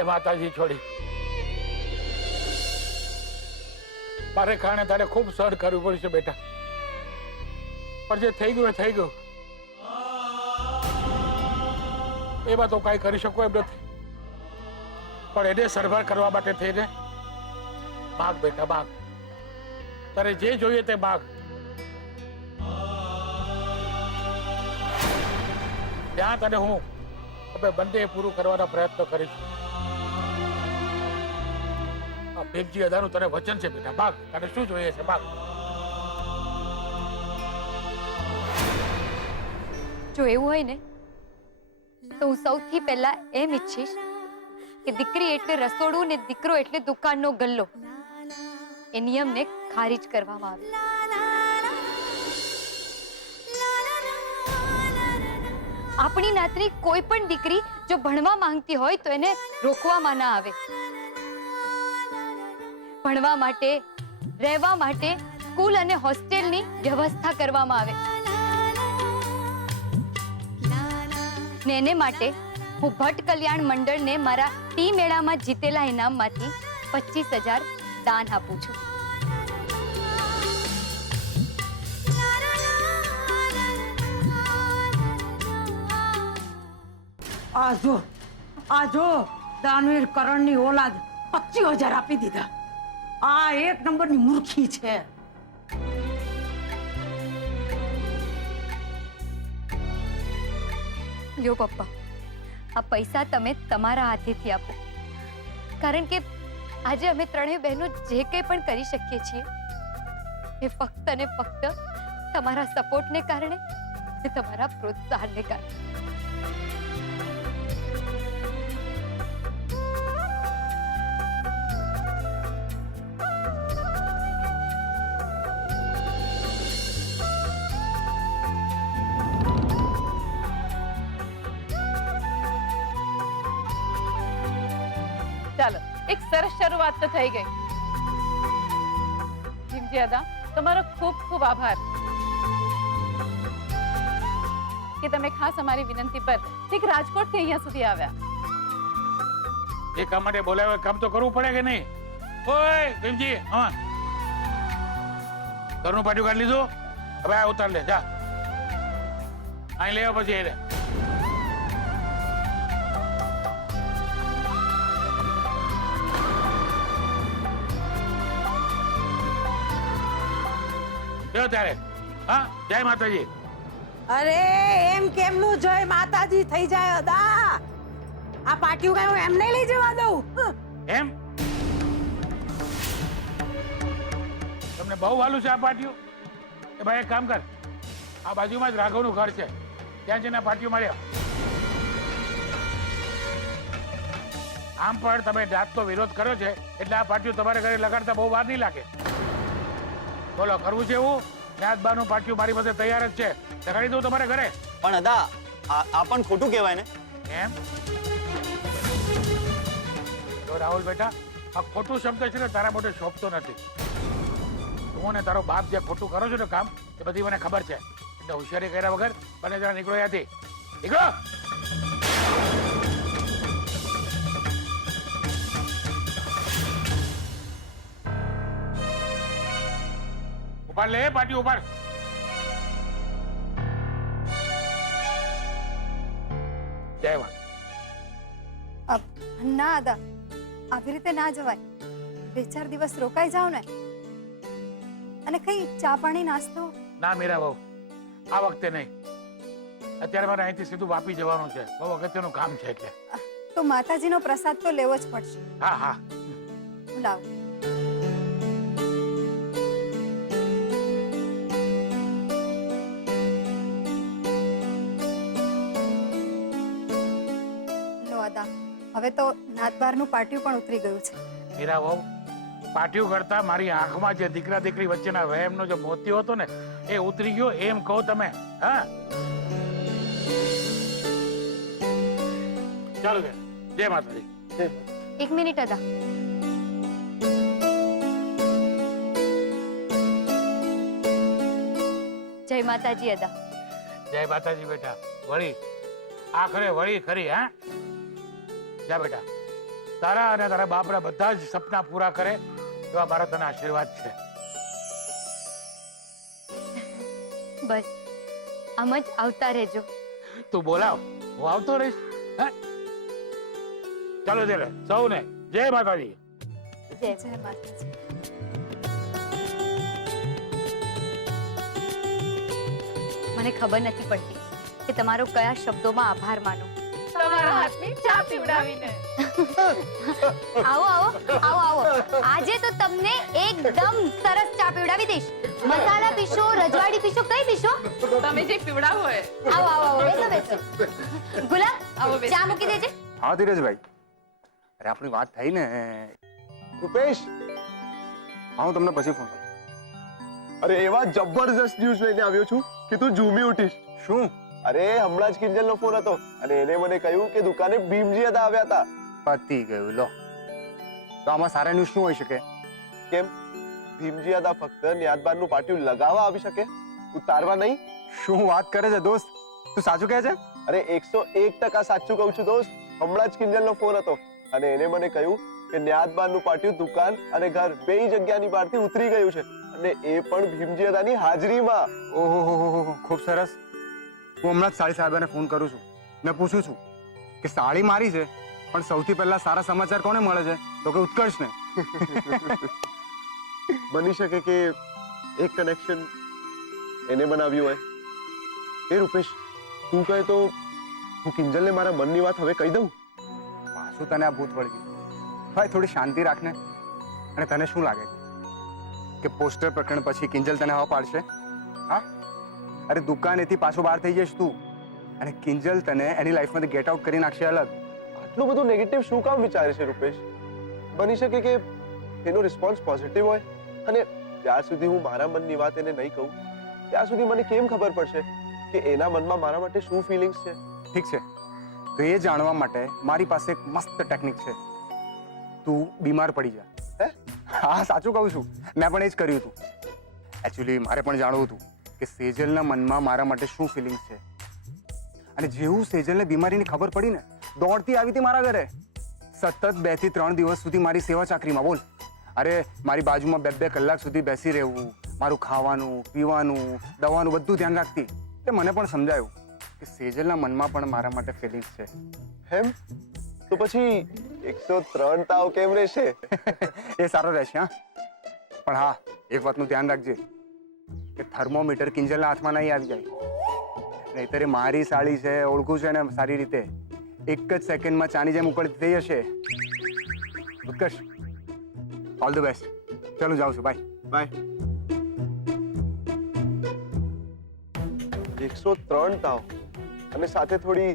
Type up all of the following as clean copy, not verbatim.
જય માતાજી છોડી. મારે કારણે તારે ખૂબ સહન કરવું પડશે બેટા, પણ જે થઈ ગયું એ થઈ ગયું. એમાં તો કાંઈ કરી શકો એમ નથી, પણ એને સરભર કરવા માટે થઈને માગ બેટા માગ. તારે જે જોઈએ તે માગ. ત્યાં તને હું અમે બંને પૂરું કરવાના પ્રયત્ન કરીશું. આ ભીમજી અદાનું તને વચન છે બેટા, માગ. તારે શું જોઈએ છે માગ. જો એવું હોય ને તો હું સૌથી પહેલા એમ ઈચ્છીશ કે દીકરી એટલે રસોડું ને દીકરો એટલે દુકાનનો ગલ્લો, એ નિયમને ખારીજ કરવામાં આવે. આપણી નાતની કોઈ પણ દીકરી જો ભણવા માંગતી હોય તો એને રોકવામાં ના આવે. ભણવા માટે, રહેવા માટે સ્કૂલ અને હોસ્ટેલની વ્યવસ્થા કરવામાં આવે. ને એને માટે હું ભટ્ટ કલ્યાણ મંડળને મારા ટી મેળામાં જીતેલા ઇનામમાંથી 25,000 દાન આપું છું. આ જો દાનવીર કરણની ઓલાદ 25,000 આપી દીધા. આ એક નંબરની મૂર્ખી છે. લ્યો પપ્પા, આ પૈસા તમે તમારા હાથેથી આપો, કારણ કે આજે અમે ત્રણેય બહેનો જે કંઈ પણ કરી શકીએ છીએ એ ફક્ત અને ફક્ત તમારા સપોર્ટને કારણે, તમારા પ્રોત્સાહનને કારણે. ચાલો, એક સરસ શરૂઆત તો થઈ ગઈ. ભીમજી અદા, તમારો ખૂબ ખૂબ આભાર કે તમે ખાસ અમારી વિનંતી પર ઠીક રાજકોટથી અહીંયા સુધી આવ્યા. એ કામ માટે બોલાવે, કામ તો કરવું પડે કે નહીં? ઓય ભીમજી, હા, ઘરનું પાટિયું કાઢી લીધું? હવે આ ઉતાર લે, જા. અહીં લેવા પછી એને ત્યારે. હા, જય માતાજી. અરે એમ કેમનું જય માતાજી થઈ જાય અદા? આ પાટિયું કઈ હું એમને લઈ જવા દઉં? એમ તમને બહુ વાલું છે આ પાટિયું? એ ભાઈ એક કામ કર, આ બાજુમાં જ રાઘવનું ઘર છે, ત્યાં જઈને પાટિયું માર્યા. આમ પણ તમે જાતનો વિરોધ કર્યો છે એટલે આ પાટિયું તમારે ઘરે લગાડતા બહુ વાર નહીં લાગે. બોલો, કરવું છે એવું? યાદબાનું પાટિયું મારી પાસે તૈયાર જ છે, લગાડી દઉં તમારે ઘરે. પણ અદા, આ પણ ખોટું કહેવાય ને. એમ? તો રાહુલ બેટા, આ ખોટું શબ્દ છે ને તારા મોઢે શોભતો નથી. તું ને તારો બાપ જે ખોટું કરો છો ને કામ, એ બધી મને ખબર છે. એટલે હોશિયારી કર્યા વગર બંને જણા નીકળો ત્યાંથી. નીકળો. ઉપાડ લે પાટી, ઉપાડ. જય વાત. ના દાદા, આવી રીતે ના જવાય. 2-4 દિવસ રોકાઈ જાવ ને, અને કઈ ચા પાણી નાસ્તો. ના મીરા બહુ, આ વખતે નહીં. અત્યારે મારે અહીંથી સીધું વાપી જવાનું છે, બહુ અગત્યનું કામ છે એટલે. તો માતાજીનો પ્રસાદ તો લેવો જ પડશે. હા હા, હું લાવું. હવે તો નાતબારનું પાટિયું પણ ઉતરી ગયું છે. મીરા બહુ, પાટિયું કરતા મારી આંખમાં જે દીકરા દીકરી વચ્ચેના વહેમનો જે મોતિયો હતો ને એ ઉતરી ગયો એમ કહો તમે. હા, ચાલો બેન, જય માતાજી. એક મિનિટ અદા. જય માતાજી અદા. જય માતાજી બેટા. વળી આખરે વળી ખરી. હા, જા બેટા, તારા અને તારા બાપના બધા જ સપના પૂરા કરે એવા મારા તને આશીર્વાદ છે. બસ આમ જ આવતા રહેજો. તું બોલાવ, હું આવતો રહીશ. હે, ચાલો ત્યારે સૌને જય માતાજી. જય જય માતાજી. મને ખબર નથી પડતી કે તમારો કયા શબ્દોમાં આભાર માનો. તમારા હાથની ચા પીવડાવીને. આવો આવો આવો આવો, આજે તો તમને એકદમ સરસ ચા પીવડાવી દઈશ. મસાલા પીશો, રજવાડી પીશો, કઈ પીશો? તમે જે પીવડાવો હોય. આવો આવો આવો, બેસો બેસો. ગુલાબ, આવો બેસો. ચા મૂકી દેજે. હા ધીરજભાઈ, અરે આપણી વાત થઈ ને. રૂપેશ, હા હું તમને પછી ફોન કરું. અરે એવા જબરજસ્ત ન્યૂઝ લઈને આવ્યો છું કે તું ઝૂમી ઉઠીશ. શું? અરે હમણાં જ કિંજલનો ફોન હતો અને એને મને કહ્યું કે દુકાને ભીમજી હતા આવ્યા હતા. પતી ગયું લો. તો આમાં સારા ન્યૂઝ શું હોઈ શકે? કેમ? ભીમજી હતા ફક્ત ન્યાદબારનું પાટિયું લગાવવા આવી શકે, ઉતારવા નહીં. શું વાત કરે છે દોસ્ત? તું સાચું કહે છે? અરે 101% સાચું કહું છું દોસ્ત. હમણાં જ કિંજલનો ફોન હતો અને એને મને કહ્યું કે ન્યાદબારનું પાટિયું દુકાન અને ઘર બેય જગ્યાની બહારથી ઉતરી ગયું છે અને એ પણ ભીમજી હતાની હાજરીમાં. ઓહો, ખૂબ સરસ. હું હમણાં જ સાળી સાહેબાને ફોન કરું છું. મેં પૂછું છું કે સાળી મારી છે પણ સૌથી પહેલા સારા સમાચાર કોને મળે છે? તો કે ઉત્કર્ષને. બની શકે કે એક કનેક્શન એને બનાવ્યું હોય. એ રૂપેશ, તું કહે તો હું કિંજલને મારા મનની વાત હવે કહી દઉં. પાછું તને આ ભૂત વળગ્યું. ભાઈ થોડી શાંતિ રાખને. અને તને શું લાગે છે કે પોસ્ટર પ્રકરણ પછી કિંજલ તને હવા પાડશે? હા, અરે દુકાનેથી પાછો બહાર થઈ જઈશ તું અને કિંજલ તને એની લાઈફમાંથી ગેટ આઉટ કરી નાખશે અલગ. આટલું બધું નેગેટિવ શું કામ વિચારે છે રૂપેશ? બની શકે કે એનો રિસ્પોન્સ પોઝિટિવ હોય અને જ્યાર સુધી હું મારા મનની વાત એને નહીં કહું ત્યાં સુધી મને કેમ ખબર પડશે કે એના મનમાં મારા માટે શું ફિલિંગ્સ છે? ઠીક છે, તો એ જાણવા માટે મારી પાસે એક મસ્ત ટેકનિક છે. તું બીમાર પડી જા. હે? હા સાચું કહું છું. મેં પણ એ જ કર્યું હતું. એકચ્યુઅલી મારે પણ જાણવું હતું કે સેજલના મનમાં મારા માટે શું ફિલિંગ્સ છે. અને જેવું સેજલને બીમારીની ખબર પડી ને, દોડતી આવી હતી મારા ઘરે. સતત 2 થી 3 દિવસ સુધી મારી સેવા ચાકરીમાં. બોલ. અરે મારી બાજુમાં 2-2 કલાક સુધી બેસી રહેવું, મારું ખાવાનું પીવાનું દવાનું બધું ધ્યાન રાખતી. એટલે મને પણ સમજાયું કે સેજલના મનમાં પણ મારા માટે ફિલિંગ્સ છે. હેમ? તો પછી 103 તાવ કેમ રહેશે? એ સારો રહેશે. હા, પણ હા, એક વાતનું ધ્યાન રાખજે કે થર્મોમીટર કિંજલના હાથમાં નહીં આવી જાય. નહીતર એ મારી સાળી છે, ઓળખું છે ને સારી રીતે. એક જ સેકન્ડમાં ચાની જેમ ઉકળતી થઈ જશે. ઉત્કર્ષ, ઓલ ધ બેસ્ટ. ચાલો જાઉં છું. Bye bye. 103 તાવ અને સાથે થોડી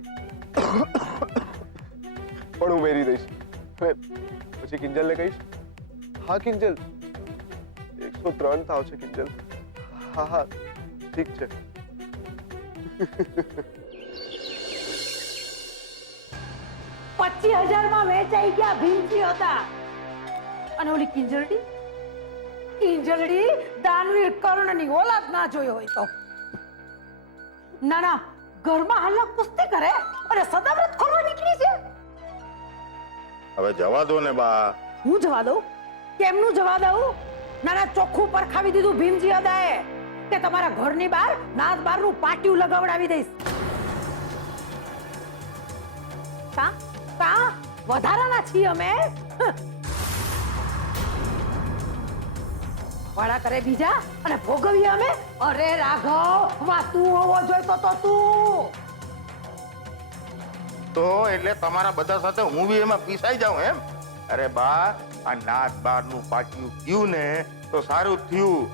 પણ ઉમેરી દઈશ. હવે પછી કિંજલને કહીશ, હા કિંજલ 103 તાવ છે કિંજલ. હા હા ઠીક છે. 25,000 માં વેચાઈ ગયા ભીમજી હતા. અને ઓલી કિંજલડી દાનવીર કર્ણની ઓલાદ ના જોઈ હોય તો. ના ના, ઘરમાં હાલના કુસ્તી કરે અને સદાવ્રત ખોરવા નીકળી છે. હવે જવા દો ને બા. હું જવા દઉં? કેમનું જવા દઉં? ના ના, ચોખ્ખું પરખાવી દીધું ભીમજી હદાએ કે તમારા ઘરની બહાર નાદ બારનું પાટિયું લગાવડાવી દઈશ. કા વધારાના છીએ અમે. વાળા કરે બીજા અને ભોગવીએ અમે. અરે રાઘવ, વા તું હોવો જોઈતો તો તું. તો એટલે તમારા બધા સાથે હું બી એમાં પીસાઈ જાઉં એમ? અરે બા, આ નાત બારનું પાટિયું થયું ને તો સારું થયું.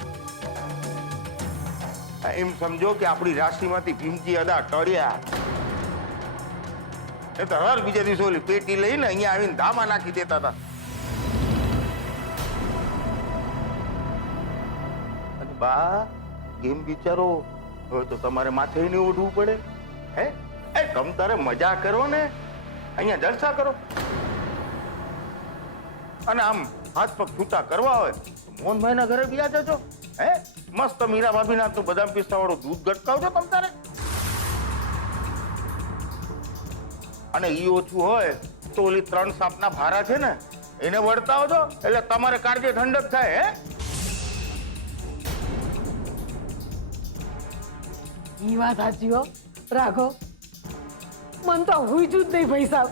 એમ સમજો કે આપણી રાશિમાંથી ભીમજી અદા ટળ્યા. એ તો હર બીજા દિવસે ઓલી પેટી લઈને અહીંયા આવીને ધામા નાખી દેતા હતા. અને બા, એમ વિચારો હવે તો તમારે માથે નહીં ઉઠવું પડે. હે, એ તમ તારે મજા કરો ને, અહીંયા જલસા કરો. અને આમ હાથ પગ છૂટા કરવા હોય તો મોહનભાઈના ઘરે બી જજો. હે, મસ્ત મીરા ભાભીના હાથનું બદામ પિસ્તા વાળું દૂધ ગટકાવજો તમ તારે. અને ઈ ઓછું હોય તો ઓલી 3 સાપના ભારા છે ને એને વળતાવો છો એટલે તમારે કાળજી ઠંડક થાય. હે ઈ વાત સાચી હો રાખો, મન તો હુઈજું જ નહીં ભાઈ સાહેબ.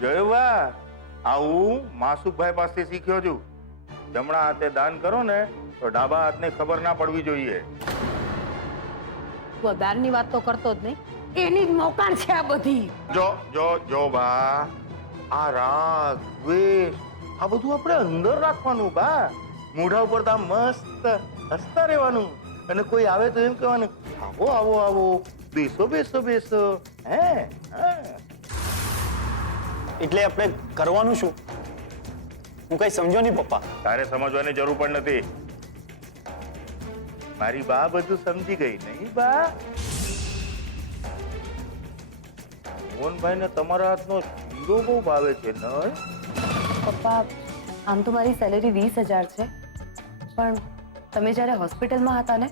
જયવા, આવું માસુકભાઈ પાસે શીખ્યો છું. જમણા હાથે દાન કરો ને તો ડાબા હાથને ખબર ના પડવી જોઈએ. તું દાનની વાત તો કરતો જ નહીં, એની જ મોકાણ છે આ બધી. જો બા, આ રાગ દ્વેષ આ બધું આપણે અંદર રાખવાનું બા. મોઢા ઉપર તો આમ મસ્ત હસતા રહેવાનું અને કોઈ આવે તો એમ કહેવાનું આવો આવો આવો, બેસો બેસો બેસો. હે એટલે આપણે કરવાનું શું? હું કઈ સમજો નહીં પપ્પા. તારે સમજવાની જરૂર પણ નથી. મારી બા બધું સમજી ગઈ નહીં બા? મોહનભાઈ ને તમારા હાથનો શીરો બહુ ભાવે છે નહીં? પપ્પા, આમ તો મારી સેલેરી 20,000 છે, પણ તમે જ્યારે હોસ્પિટલમાં હતા ને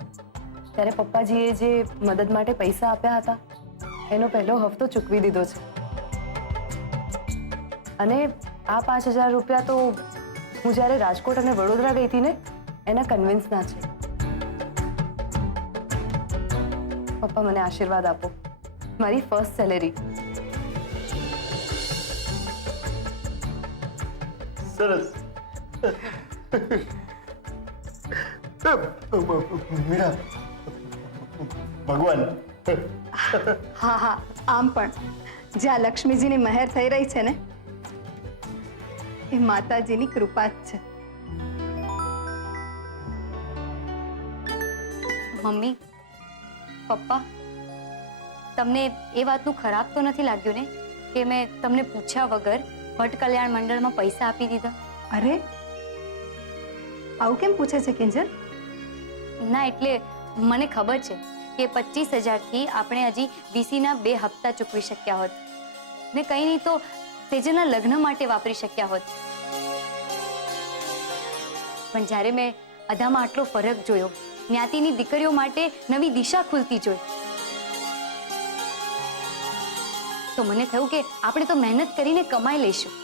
ત્યારે પપ્પાજીએ જે મદદ માટે પૈસા આપ્યા હતા એનો પહેલો હપ્તો ચૂકવી દીધો છે. અને આ 5,000 રૂપિયા તો હું જ્યારે રાજકોટ અને વડોદરા ગઈ હતી ને એના કન્વિન્સના છે. પપ્પા, મને આશીર્વાદ આપો. મારી ફર્સ્ટ સેલેરી. સરસ. મીરા, ભગવાન. હા હા, આમ પણ જ્યાં લક્ષ્મીજીની મહેર થઈ રહી છે ને એ માતાજીની કૃપા જ છે. મમ્મી, પપ્પા, તમને એ વાતનું ખરાબ તો નથી લાગ્યું ને કે મેં તમને પૂછ્યા વગર ભટ્ટ કલ્યાણ મંડળમાં પૈસા આપી દીધા? અરે આવું કેમ પૂછે છે કિંજલ? ના, એટલે મને ખબર છે કે 25,000 થી આપણે હજી વીસીના 2 હપ્તા ચૂકવી શક્યા હોત ને કંઈ નહીં તો તેજના લગ્ન માટે વાપરી શક્યા હોત. પણ જ્યારે મેં અધામાં આટલો ફરક જોયો, જ્ઞાતિની દીકરીઓ માટે નવી દિશા ખુલતી જોઈ, તો મને થયું કે આપણે તો મહેનત કરીને કમાઈ લઈશું.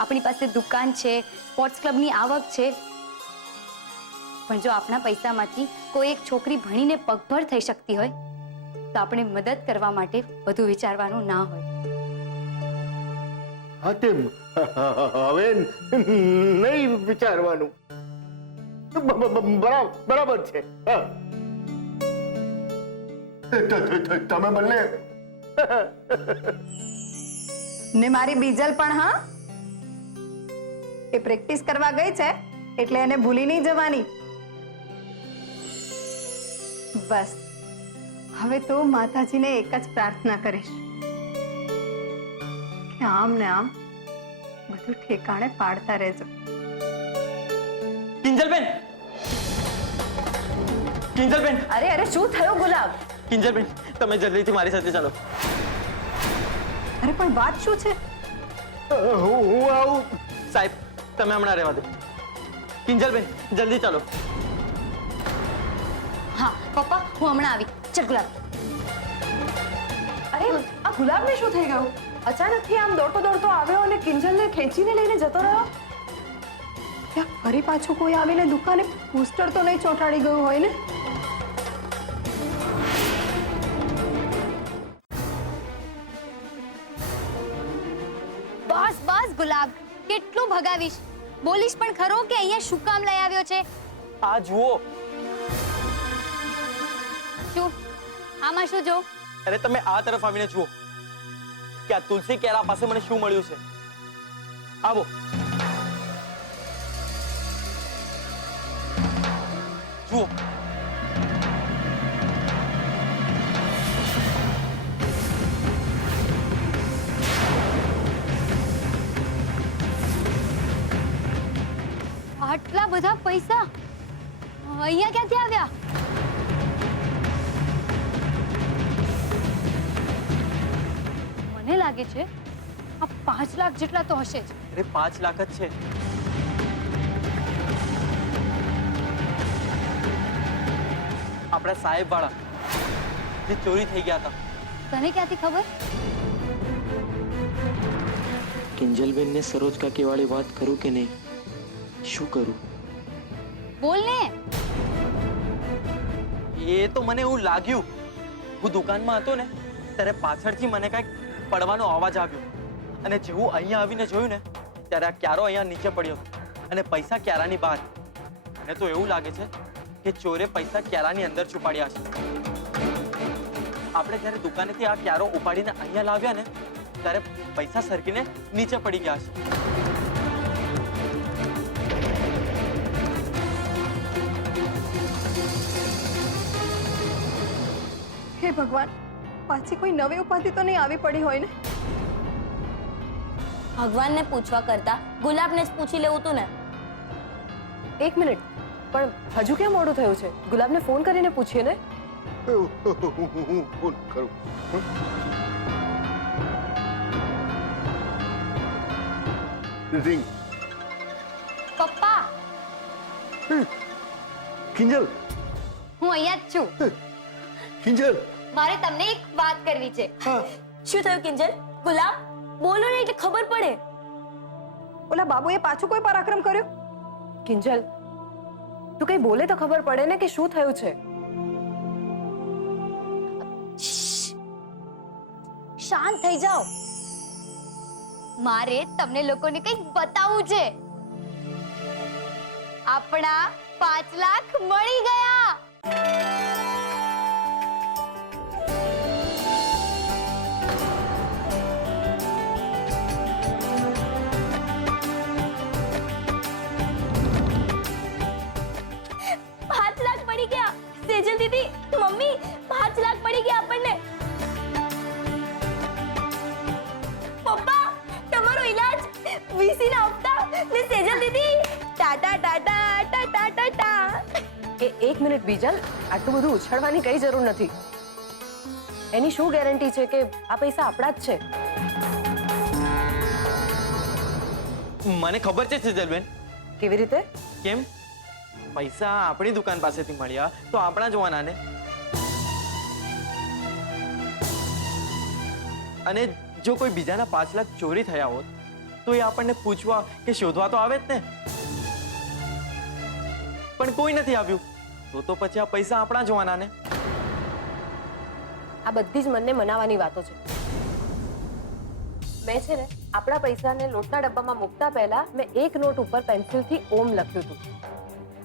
આપણી પાસે દુકાન છે, સ્પોર્ટ્સ ક્લબની આવક છે, પણ જો આપણા પૈસામાંથી કોઈ એક છોકરી ભણીને પગભર થઈ શકતી હોય તો આપણે મદદ કરવા માટે વધુ વિચારવાનું ના હોય. હા, તેમ હવે નહીં વિચારવાનું. બરાબર છે. તમે બંને ને મારી બીજલ પણ, હા, એ પ્રેક્ટિસ કરવા ગઈ છે એટલે એને ભૂલી નહીં જવાની. બસ હવે તો માતાજીને એક જ પ્રાર્થના કરીશ કે આમ ને આમ બધું ઠેકાણે પાડતા રહેજો. કિંજલબેન, કિંજલબેન. અરે અરે, શું થયું ગુલાબ? કિંજલબેન, તમે જલ્દીથી મારી સાથે ચાલો. અરે પણ વાત શું છે? હું આવું. સાહેબ, તમે હમણાં રહેવા દો. કિંજલબેન, જલ્દી ચાલો. હા પપ્પા, હું હમણાં આવી. ચલ ગુલાબ. અરે આ ગુલાબને શું થઈ ગયું? અચાનકથી આમ દોડતો દોડતો આવ્યો અને કિંજલને ખેંચીને લઈને જતો રહ્યો. ત્યાં ફરી પાછું કોઈ આવીને દુકાને પોસ્ટર તો નહીં ચોંટાડી ગયું હોય ને? બસ બસ ગુલાબ, કેટલું ભગાવીશ? બોલીશ પણ ખરો કે અહીંયા શું કામ લઈ આવ્યો છે? આ જુઓ. શું આમાં શું જો? અરે તમે આ તરફ આવીને જુઓ કે આ તુલસી કેરા પાસે મને શું મળ્યું છે. આવો. જુઓ. આટલા બધા પૈસા અહીંયા ક્યાંથી આવ્યા? મને લાગે છે આ 5 લાખ જેટલા તો હશે જ. અરે 5 લાખ જ છે. આપણા સાહેબ વાળા જે ચોરી થઈ ગયા હતા. તને ક્યાંથી ખબર? કિંજલબેન ને સરોજ કાકી વાળી વાત કરું કે નહીં? શું કરું? બોલ ને. એ તો મને એવું લાગ્યું. હું દુકાનમાં હતો ને ત્યારે પાછળથી મને કાંઈક પડવાનો અવાજ આવ્યો અને જેવું અહીંયા આવીને જોયું ને ત્યારે આ ક્યારો અહીંયા નીચે પડ્યો અને પૈસા ક્યારાની બહાર. મને તો એવું લાગે છે કે ચોરે પૈસા ક્યારાની અંદર છુપાડ્યા છે. આપણે જ્યારે દુકાનેથી આ ક્યારો ઉપાડીને અહીંયા લાવ્યા ને ત્યારે પૈસા સરકીને નીચે પડી ગયા છે. હે ભગવાન, પાછી કોઈ નવી ઉપાધિ તો નહીં આવી પડી હોય ને? ભગવાનને પૂછવા કરતા ગુલાબને જ પૂછી લેવું તું ને. એક મિનિટ, પણ હજુ કેમ મોડું થયું છે? ગુલાબને ફોન કરીને પૂછીએ ને. હું ફોન કરું. રિંગ. પપ્પા, કિંજલ, હું અહીંયા જ છું. કિંજલ. મારે તમને એક વાત કરવી છે. શું થયું કિંજલ? ગુલાબ બોલો ને એટલે ખબર પડે. ઓલા બાબુએ પાછું કોઈ પરાક્રમ કર્યો? કિંજલ, તું કઈ બોલે તો ખબર પડે ને કે શું થયું છે. શાંત થઈ જાઓ. મારે તમને લોકોને કંઈક બતાવવું છે. આપણા 5 લાખ મળી ગયા. સેજલ દીદી, મમ્મી, 5 લાખ મળી ગયા આપણને. પપ્પા, તમારો ઈલાજ, વીસી ના હપ્તા ને સેજલ દીદી ટાટા ટાટા ટાટા ટાટા. એક મિનિટ બીજલ, આટલું બધું ઉછાળવાની કઈ જરૂર નથી. એની શું ગેરંટી છે કે આ પૈસા આપણા જ છે? મને ખબર છે સેજલબેન. કેવી રીતે? કેમ? પૈસા આપણી દુકાન પાસેથી મળ્યા તો આપણા જોવાના ને. અને જો કોઈ બીજાના 5 લાખ ચોરી થયા હોત તો એ આપણને પૂછવા કે શોધવા તો આવે જ ને. પણ કોઈ નથી આવ્યું તો પછી આ પૈસા આપણા જોવાના ને. આ બધી જ મનને મનાવવાની વાતો છે. મેં છે ને આપણા પૈસાને લોટના ડબ્બામાં મૂકતા પહેલા મેં એક નોટ ઉપર પેન્સિલથી ઓમ લખ્યું હતું.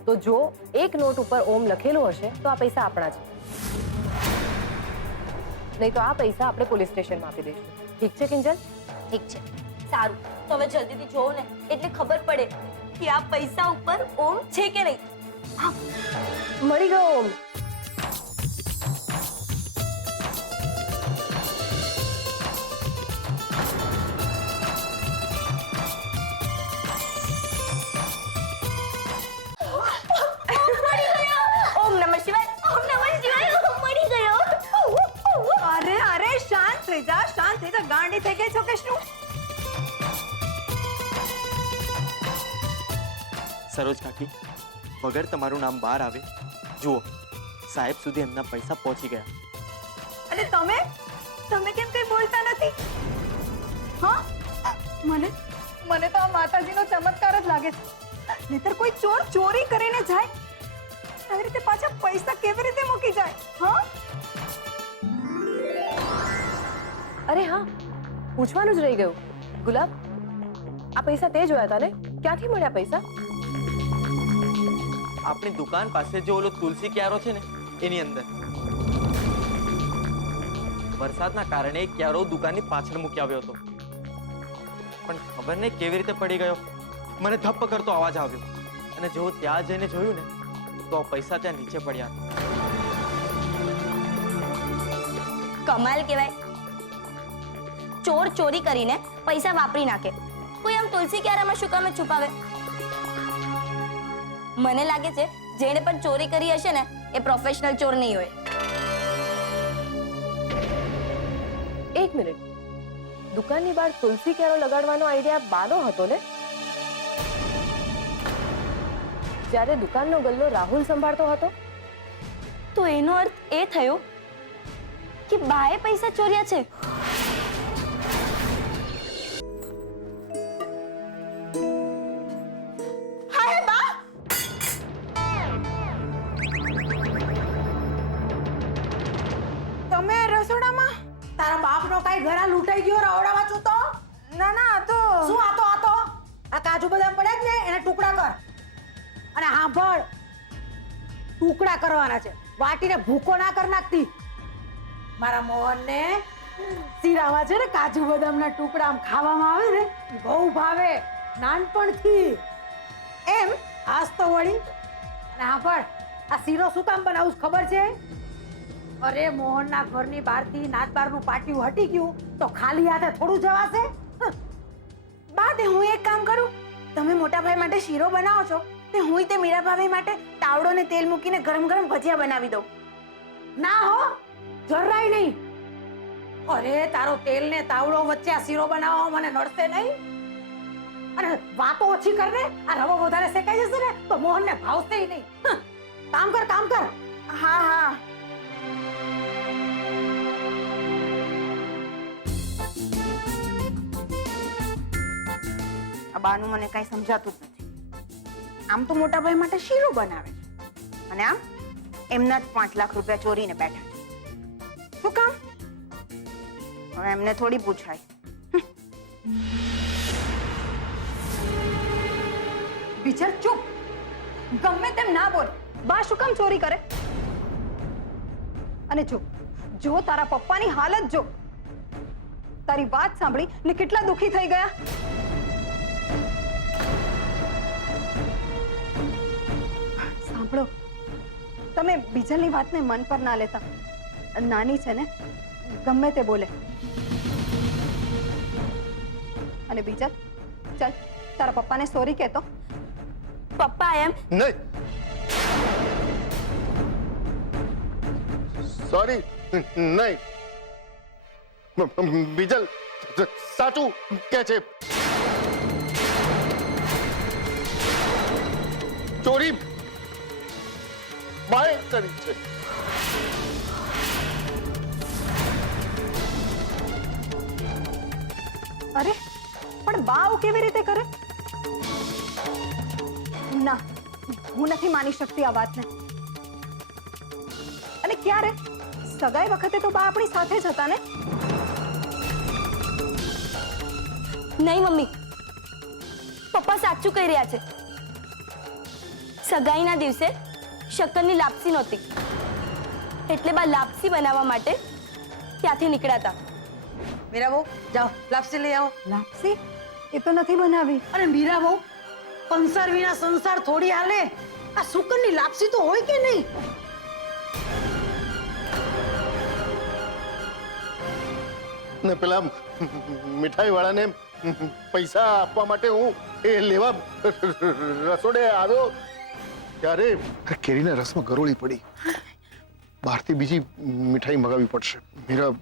તો જો એક નોટ ઉપર ઓમ લખેલું હશે તો આ પૈસા આપણા છે, નહીં તો આ પૈસા આપણે પોલીસ સ્ટેશનમાં આપી દઈશું. ઠીક છે કિંજલ? ઠીક છે, સારું. તો હવે જલ્દીથી જોવો ને એટલે ખબર પડે કે આ પૈસા ઉપર ઓમ છે કે નહીં. મળી ગયો ઓમ. ઓમ નમઃ શિવાય, ઓમ નમઃ શિવાય, મળી ગયો. અરે અરે, શાંત થઈ જા, શાંત થઈ જા. ગાંડી થઈ ગઈ છો કે શું? સરોજ કાકી, વગર તમારું નામ બહાર આવે, જુઓ સાહેબ સુધી એમના પૈસા પહોંચી ગયા. અને તમે કેમ કઈ બોલતા નથી? હા, મને તો આ માતાજીનો ચમત્કાર જ લાગે છે. નહીતર કોઈ ચોર ચોરી કરીને જાય, આવી રીતે પાછા પૈસા કેવી રીતે મૂકી જાય? હા, અરે હા, પૂછવાનું જ રહી ગયું. ગુલાબ, આ પૈસા તે જોયા હતા ને? ક્યાંથી મળ્યા પૈસા? આપણી દુકાન પાસે જે ઓલો તુલસી ક્યારો છે ને એની અંદર. વરસાદના કારણે ક્યારો દુકાનની પાછળ મૂકી આવ્યો હતો, પણ ખબર નહીં કેવી રીતે પડી ગયો. મને ધપ્પ કરતો અવાજ આવ્યો અને જો ત્યાં જઈને જોયું ને તો પૈસા ત્યાં નીચે પડ્યા. કમાલ કહેવાય. ચોર ચોરી કરીને પૈસા વાપરી નાખે, કોઈ આમ તુલસી ક્યારામાં શું કામ છુપાવે? મને લાગે છે જેણે પણ ચોરી કરી હશે ને એ પ્રોફેશનલ ચોર નહીં હોય. એક મિનિટ, દુકાનની બહાર તુલસી ક્યારો લગાડવાનો આઈડિયા બાનો હતો ને? જ્યારે દુકાનનો ગલ્લો રાહુલ સંભાળતો હતો? તો એનો અર્થ એ થયો કે બાએ પૈસા ચોર્યા છે. તારા બાપનો કઈ ઘરા લૂંટાઈ ગયો રવડાવા છું તો ના ના આ તો શું આતો આ કાજુ બદામ પડે જ ને એને ટુકડા કર અને સાંભળ ટુકડા કરવાના છે વાટીને ભૂકો ના કર નાખતી મારા મોહનને શીરામાં છે ને કાજુ બદામના ટુકડા આમ ખાવામાં આવે ને ઈ બહુ ભાવે નાનપણથી એમ આજ તો વળી અને સાંભળ આ શીરો શું કામ બનાવું છું ખબર છે અરે મોહનના ઘરની બહારથી નાતબારનું પાટિયું હટી ગયું તો ખાલી હાથે થોડું જવાશે બા તે હું એક કામ કરું તમે મોટા ભાઈ માટે શીરો બનાવો છો તે હું તે મીરા ભાભી માટે તાવડો ને તેલ મૂકીને ગરમ ગરમ ભજીયા બનાવી દઉં ના હો જરાય નહીં અરે તારો તેલ ને તાવડો વચ્ચે આ શીરો બનાવવા મને નડશે નહીં અને વાતો ઓછી કર ને આ રવો વધારે શેકાઈ જશે ને તો મોહનને ભાવશે નહીં કામ કર હા હા આ બાનું મને કઈ સમજાતું જ નથી આમ તો મોટા ભાઈ માટે શીરો બનાવે છે અને આમ એમના જ 5 લાખ રૂપિયા ચોરીને બેઠા છે શું કામ હવે એમને થોડી પૂછાય વિચાર ચૂપ ગમે તેમ ના બોલ બા શું કામ ચોરી કરે અને જો તારા પપ્પાની હાલત જો તારી વાત સાંભળી ને કેટલા દુખી થઈ ગયા સાંભળો તમે બીજલની વાતને મન પર ના લેતા નાની છે ને ગમે તે બોલે અને બીજલ ચાલ તારા પપ્પાને સોરી કહેતો પપ્પા એમ નહીં સોરી નહીં બીજલ સાચું કે છે ચોરી બાએ કરી છે અરે પણ બા આવું કેવી રીતે કરે ના હું નથી માની શકતી આ વાતને અને ક્યારે સગાઈ વખતે તો બા આપણી સાથે જ હતા ને નહીં મમ્મી પપ્પા સાચું કહી રહ્યા છે સગાઈના દિવસે શક્કરની લાપસી નહોતી એટલે બા લાપસી બનાવવા માટે ત્યાંથી નીકળ્યા હતા મીરા બહુ જાઓ લાપસી લઈ આવો લાપસી એ તો નથી બનાવી અને મીરા બહુ કંસાર વિના સંસાર થોડી હાલે આ સુકનની લાપસી તો હોય કે નહીં ને પેલા મીઠાઈ વાળાને પૈસા આપવા માટે હું એ લેવા રસોડે આવ્યો ત્યારે કેરીના રસમાં ગરોળી પડી બહારથી બીજી મીઠાઈ મગાવવી પડશે મીરા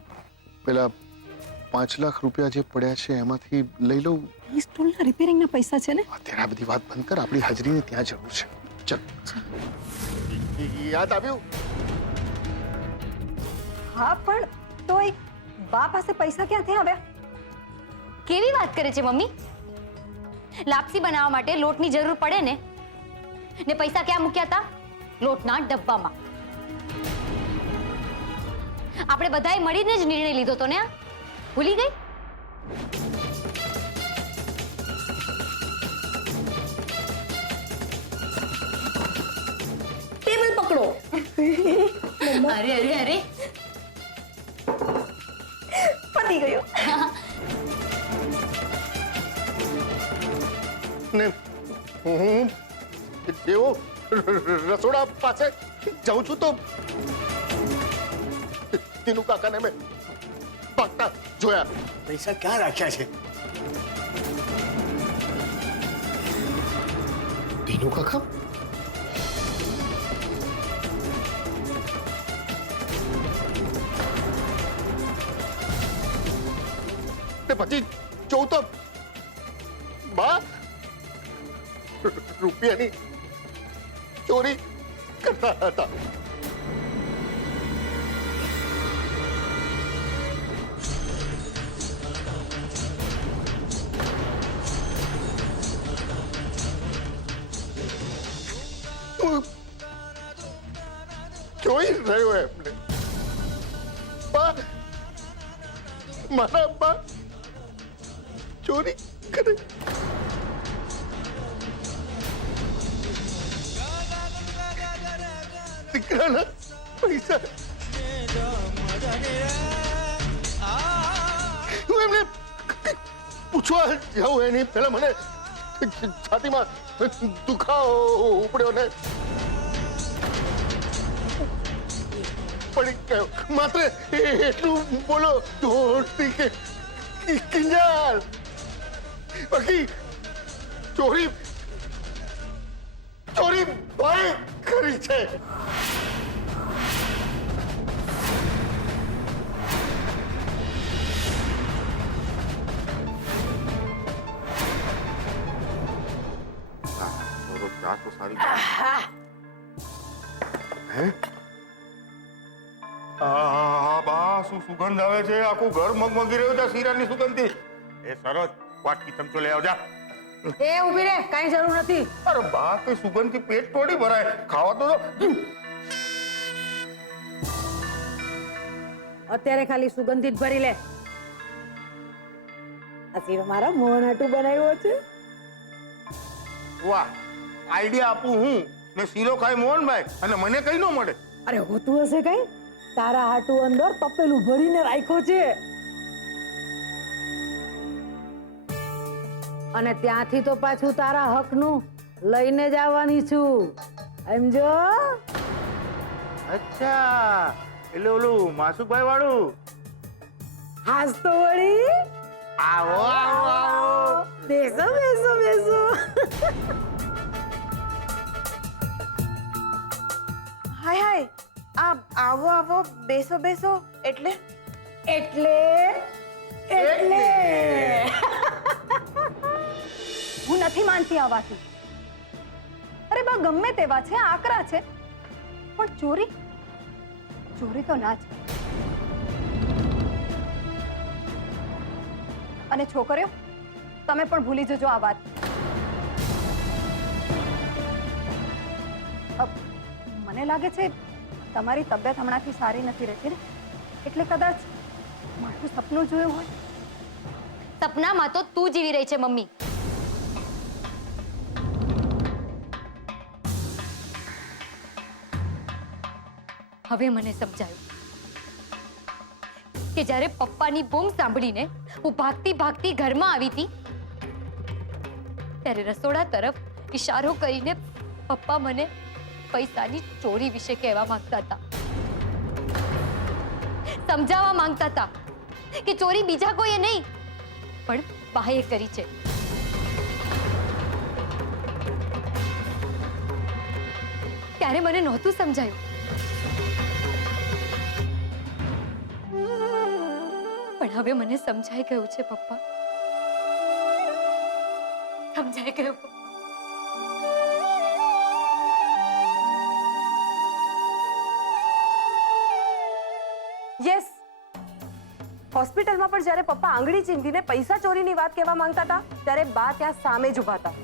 પેલા 5 લાખ રૂપિયા જે પડ્યા છે એમાંથી લઈ લઉં ઈ સ્ટોલના રિપેરિંગના પૈસા છે ને અત્યારે આ બધી વાત બંધ કર આપણી હાજરીને ત્યાં જરૂર છે ચલ યાદ આવ્યું હા પણ તોય બા પાસે પૈસા ક્યાંથી આવ્યા કેવી વાત કરે છે મમ્મી લાપસી બનાવવા માટે લોટની જરૂર પડે ને પૈસા ક્યાં મૂક્યા હતા લોટના ડબ્બામાં આપણે બધાએ મળીને જ નિર્ણય લીધો તો ને ભૂલી ગઈ ટેબલ પકડો અરે અરે અરે પતી ગયો ને હું જેવો રસોડા પાસે જાઉં છું તો તીનુ કાકાને મેં ભાગતા જોયા પૈસા ક્યાં રાખ્યા છે તીનુ કાકા ને પછી જોઉં તો બા રૂપિયાની ચોરી કરતા હતા હું જોઈ રહ્યો એમને બા મારા બા ચોરી કરે. દીકરાના પૈસા હું એમને પૂછવા જાઉં એની પહેલા મને છાતીમાં દુખાવો ઉપડ્યો ને પડી ગયો. માત્ર એટલું બોલો દોડતી કે કિંજલ. બાકી ચોરી ભાઈ કરી છે. ચા તો સારી હે. હા બા, શું સુગંધ આવે છે! આખું ઘર મગમગી રહ્યું છે શીરાની સુગંધથી. એ સરસ વાટકી ચમચો લઈ આવજા. એ ઊભી રે, કાંઈ જરૂર નથી. અરે બા, કઈ સુગંધથી પેટ થોડી ભરાય, ખાવા તો દો. અત્યારે ખાલી સુગંધિત ભરી લે. આ શીરો મારા મોહન હાટુ બનાવ્યો છે. વાહ, આઈડિયા આપું હું ને શીરો ખાય મોહનભાઈ અને મને કઈ ન મળે. અરે હોતું હશે કઈ? તારા હાટુ અંદર તપેલું ભરીને રાખ્યો છે અને ત્યાંથી તો પાછું તારા હકનું લઈને જ આવવાની છું. સમજો? અચ્છા, એટલે ઓલું માસુભાઈ વાળું. હાસ તો વળી. આવો આવો આવો. બેસો બેસો બેસો. હાય હાય, આ આવો આવો બેસો બેસો એટલે એટલે એટલે હું નથી માનતી આ વાતને. અરે બા ગમે તેવા છે, આકરા છે, પણ ચોરી ચોરી તો ના જ. અને છોકરીઓ, તમે પણ ભૂલી જજો આ વાત. મને લાગે છે તમારી તબિયત હમણાંથી સારી નથી રહેતી ને, એટલે કદાચ મારું સપનું જોયું હોય. સપનામાં તો તું જીવી રહી છે મમ્મી. હવે મને સમજાયું કે જ્યારે પપ્પાની બૂમ સાંભળીને હું ભાગતી ભાગતી ઘરમાં આવી હતી, ત્યારે રસોડા તરફ ઈશારો કરીને પપ્પા મને પૈસાની ચોરી વિશે કહેવા માંગતા હતા, સમજાવવા માંગતા હતા કે ચોરી બીજા કોઈએ નહીં પણ બાએ કરી છે. ત્યારે મને નહોતું સમજાયું, પણ હવે મને સમજાઈ ગયું છે પપ્પા, સમજાઈ ગયું. યસ, હોસ્પિટલમાં પણ જ્યારે પપ્પા આંગળી ચીંધીને પૈસા ચોરીની વાત કહેવા માંગતા હતા, ત્યારે બા ત્યાં સામે જ ઊભા હતા.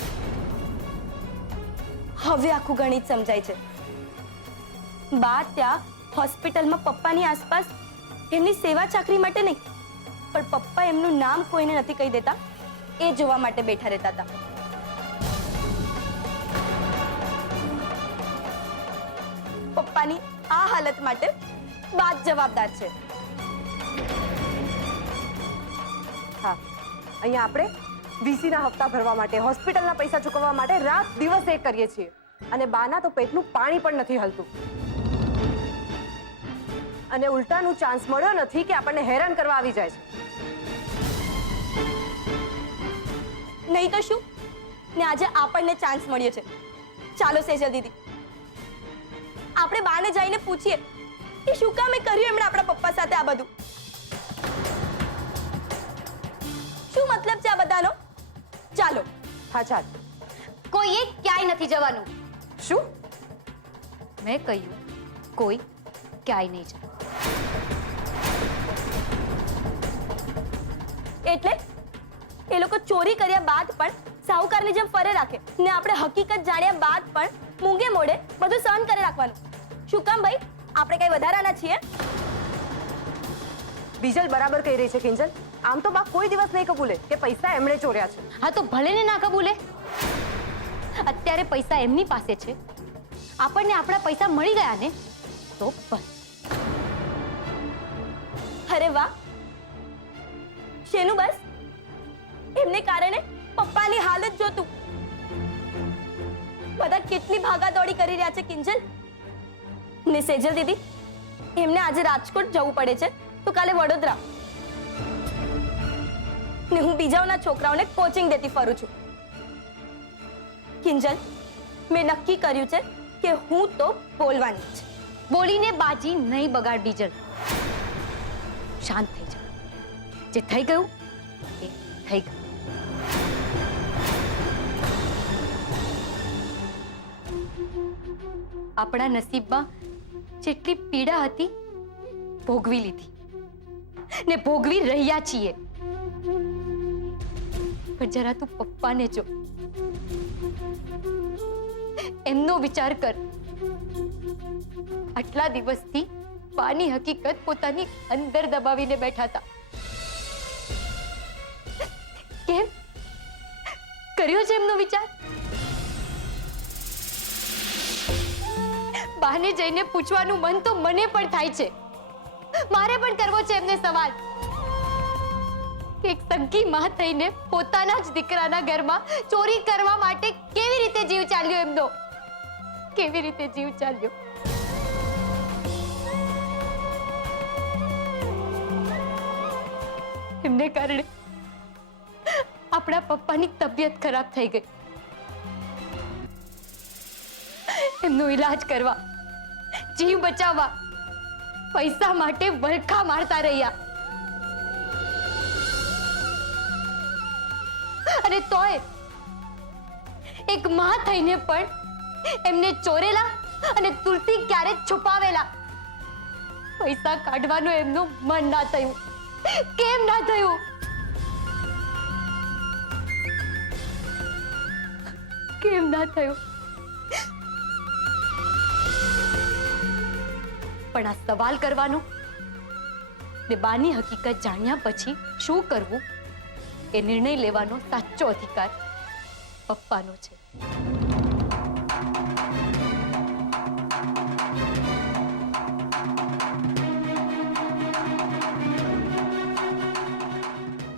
હવે આખું ગણિત સમજાય છે. બા ત્યાં હોસ્પિટલમાં પપ્પાની આસપાસ એમની સેવા ચાકરી માટે નહીં, પણ પપ્પા એમનું નામ કોઈને નથી કહી દેતા એ જોવા માટે બેઠા રહેતા હતા. પપ્પાની આ હાલત માટે બા જ જવાબદાર છે. હા, અહીંયા આપણે વીસીના હપ્તા ભરવા માટે, હોસ્પિટલના પૈસા ચૂકવવા માટે રાત દિવસ એક કરીએ છીએ, અને બાના તો પેટનું પાણી પણ નથી હલતું. અને ઉલટાનું ચાન્સ મળ્યો નથી કે આપણને હેરાન કરવા આવી જાય છે. નહીં તો શું, ને આજે આપણને ચાન્સ મળ્યો છે. ચાલો સેજલ દીદી, આપણે બાને જઈને પૂછીએ કે શું કામ એ કર્યું એમણે આપણા પપ્પા સાથે આ બધું. શું મતલબ છે આ બધાનો? ચાલો. હા ચાલ. કોઈએ ક્યાંય નથી જવાનું. શું? મેં કહ્યું કોઈ ક્યાંય નહીં જાય. એટલે એ લોકો ચોરી કર્યા બાદ પણ સાહુકારની જેમ ફરે રાખે, ને આપણે હકીકત જાણ્યા બાદ પણ મૂંગે મોઢે બધું સહન કરી રાખવાનું. શું કામ ભાઈ? આપણે કઈ વધારાના છીએ? બીજલ બરાબર કહી રહી છે કિંજલ. આમ તો બા કોઈ દિવસ નહીં કબૂલે કે પૈસા એમણે ચોર્યા છે. હા તો ભલે ને ના કબૂલે. અત્યારે પૈસા એમની પાસે છે, આપણને આપણા પૈસા મળી ગયા ને તો બસ. અરે વાહ, શેનું બસ? એમને કારણે પપ્પાની હાલત જોતું. બધા કેટલી ભાગાદોડી કરી રહ્યા છે કિંજલ. ને સેજલ દીદી, એમને આજે રાજકોટ જવું પડે છે તો કાલે વડોદરા. ને હું બીજાઓના છોકરાઓને કોચિંગ દેતી ફરું છું. કિંજલ, મેં નક્કી કર્યું છે કે હું તો બોલવાની જ. બોલીને બાજી નહીં બગાડ બીજલ. શાંત થઈ જા. જે થઈ ગયું એ થઈ ગયું. આપણા નસીબમાં જેટલી પીડા હતી ભોગવી લીધી ને ભોગવી રહ્યા છીએ. પણ જરા તું પપ્પાને જો, એમનો વિચાર કર. આટલા દિવસથી બાની હકીકત પોતાની અંદર દબાવીને બેઠા હતા. કેમ કર્યો છે એમનો વિચાર? બાને જઈને પૂછવાનું મન તો મને પણ થાય છે. મારે પણ કરવો છે એમને સવાલ કે એક સગી માં થઈને પોતાના જ દીકરાના ઘરમાં ચોરી કરવા માટે કેવી રીતે જીવ ચાલ્યો એમનો? કેવી રીતે જીવ ચાલ્યો? એમને કારણે આપણા પપ્પાની તબિયત ખરાબ થઈ ગઈ. એમનો ઈલાજ કરવા, જીવ બચાવવા પૈસા માટે વલખા મારતા રહ્યા. અને તોય એક માં થઈને પણ એમને ચોરેલા અને તુલસી ક્યારેક છુપાવેલા. પૈસા કાઢવાનું એમનું મન ના થયું. કેમ ના થયું? કેમ ના થયું? પણ આ સવાલ કરવાનો ને બાની હકીકત જાણ્યા પછી શું કરવું એ નિર્ણય લેવાનો સાચો અધિકાર પપ્પાનો છે.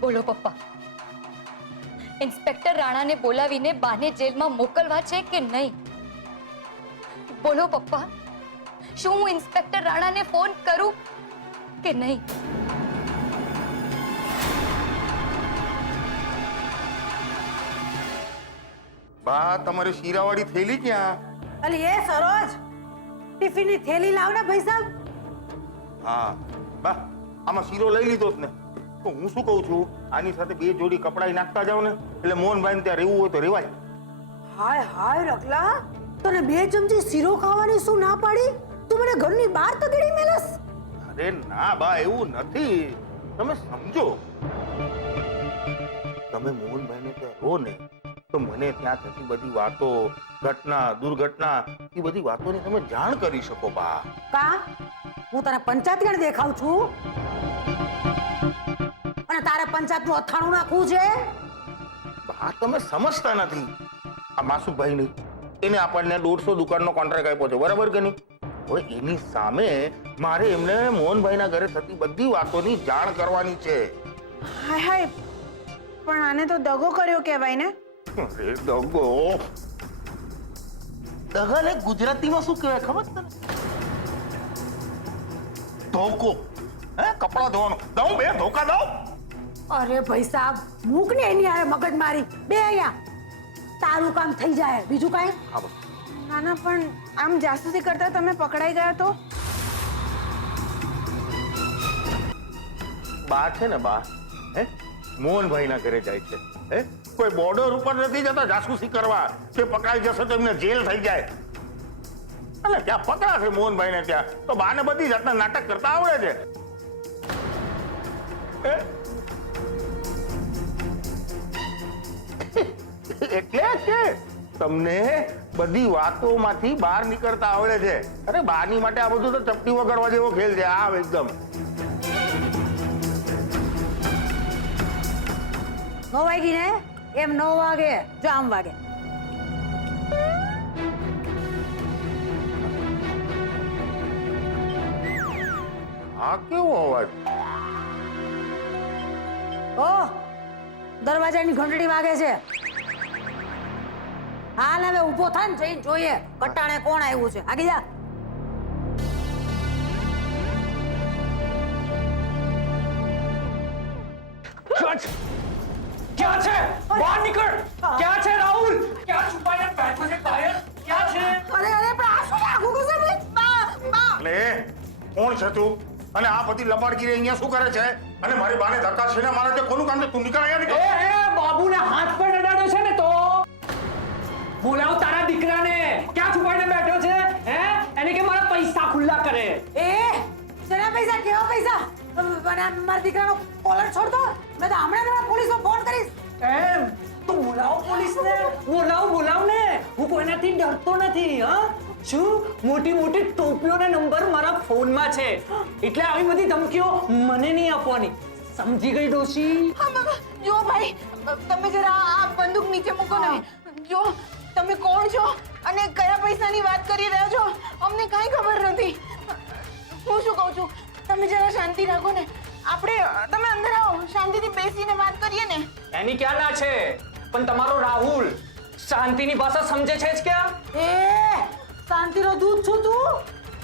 બોલો પપ્પા, ઇન્સ્પેક્ટર રાણાને બોલાવીને બાને જેલમાં મોકલવા છે કે નહીં? બોલો પપ્પા, શું હું ઇન્સ્પેક્ટર રાણાને ફોન કરું કે નહીં? બા, તમારી શીરાવાળી થેલી ક્યાં? અલી એ સરોજ, ટિફિનની થેલી લાવ ને ભાઈ સાહેબ. હા બા, આમાં શીરો લઈ લીધો જ ને. તો હું શું કહું છું, આની સાથે બે જોડી કપડાં નાખતા જાવ ને, એટલે મોહનભાઈ ત્યાં રહેવું હોય તો રેવાય. હાય હાય રગલા, તને 2 ચમચી શીરો ખાવાની શું ના પાડી? તું મને ઘરની બહાર તગડી મેલસ. અરે ના બા, એવું નથી. તમે સમજો, તમે મોહનભાઈને ત્યાં રહો ને તો મને ત્યાં થતી બધી વાતો, ઘટના, દુર્ઘટના, એ બધી વાતોની તમે જાણ કરી શકો બા. કા હું તને પંચાયતગણ દેખાઉં છું અને તારે પંચાયતનું અથાણું નાખવું છે? બા, તમે સમજતા નથી. આ માસુભાઈ નહીં, એને આપણને 150 દુકાનનો કોન્ટ્રાક્ટ આપ્યો છે, બરાબર કે નહીં? હવે એની સામે મારે એમને મોહનભાઈના ઘરે થતી બધી વાતોની જાણ કરવાની છે. હાય હાય, પણ આને તો દગો કર્યો કહેવાય ને. અરે દગો, દગાને ગુજરાતીમાં શું કહેવાય ખબર તને? ધોકો. હે, કપડા ધોવાનો. દઉં બે ધોકા દઉં? અરે ભાઈ સાહેબ, મૂક ને એની હારે મગજ મારી. બે અહીંયા તારું કામ થઈ જાય, બીજું કાંઈ? હા બસ. ના ના, પણ આમ જાસૂસી કરતા તમે પકડાઈ ગયા તો? બા છે ને બા, હે, મોહનભાઈના ઘરે જાય છે. હે, કોઈ બોર્ડર ઉપર નથી જતા જાસૂસી કરવા કે પકડાઈ જશે તો એમને જેલ થઈ જાય. અને ત્યાં પકડાશે મોહનભાઈને ત્યાં તો બાને બધી જાતના નાટક કરતા આવડે છે. એટલે કે તમને બધી વાતોમાંથી બહાર નીકળતા આવડે છે. અરે બાની માટે આ બધું તો ચપટી વગાડવા જેવો ખેલ છે. આ એકદમ 9 વાગી ને એમ 9 વાગે જો આમ વાગે. આ કેવો અવાજ? ઓ દરવાજાની ઘંટડી વાગે છે. હાલ હવે ઊભો થાય ને જઈને જોઈએ કટાણે કોણ આવ્યું છે. આગી જા. क्या છે? બહાર નીકળ. क्या છે રાહુલ? क्या છુપાઈને બેઠો છે કાયર? क्या છે? અરે અરે પણ આ શું આખું કસે ભાઈ? લે કોણ છે તું? અને આ બધી લબાડગીરી અહીંયા શું કરે છે? અને મારી બાને ધક્કા છે ને મારે તે કોનું કામ છે? તું નીકળ અહીંયા નીકળ. બાબુને હાથ પર અડાડ્યો છે ને તો બોલાવ તારા દીકરાને. ક્યાં છુપાઈને બેઠો છે? હે એને કે મારા પૈસા ખુલ્લા કરે. એ શેના પૈસા કેવા પૈસા? મારા દીકરાનો કોલર છોડતો મેં તો હમણાં પોલીસમાં ફોન કરીશ. એમ તો બોલાવો પોલીસને. બોલાવ ને. હું કોઈનાથી ડરતો નથી. હા શું મોટી મોટી ટોપીઓના નંબર મારા ફોનમાં છે એટલે આવી બધી ધમકીઓ મને નહીં આપવાની. સમજી ગઈ ડોશી? જો ભાઈ તમે જરા આ બંદૂક નીચે મૂકો ને. જો તમે કોણ છો અને કયા પૈસાની વાત કરી રહ્યા છો અમને કાંઈ ખબર નથી. હું શું કહું છું તમે જરા શાંતિ રાખો ને. આપણે તમે અંદર આવો શાંતિથી બેસીને વાત કરીએ ને. એની ક્યાં ના છે પણ તમારો રાહુલ શાંતિની ભાષા સમજે છે જ ક્યાં? એ શાંતિનો દૂધ છું તું?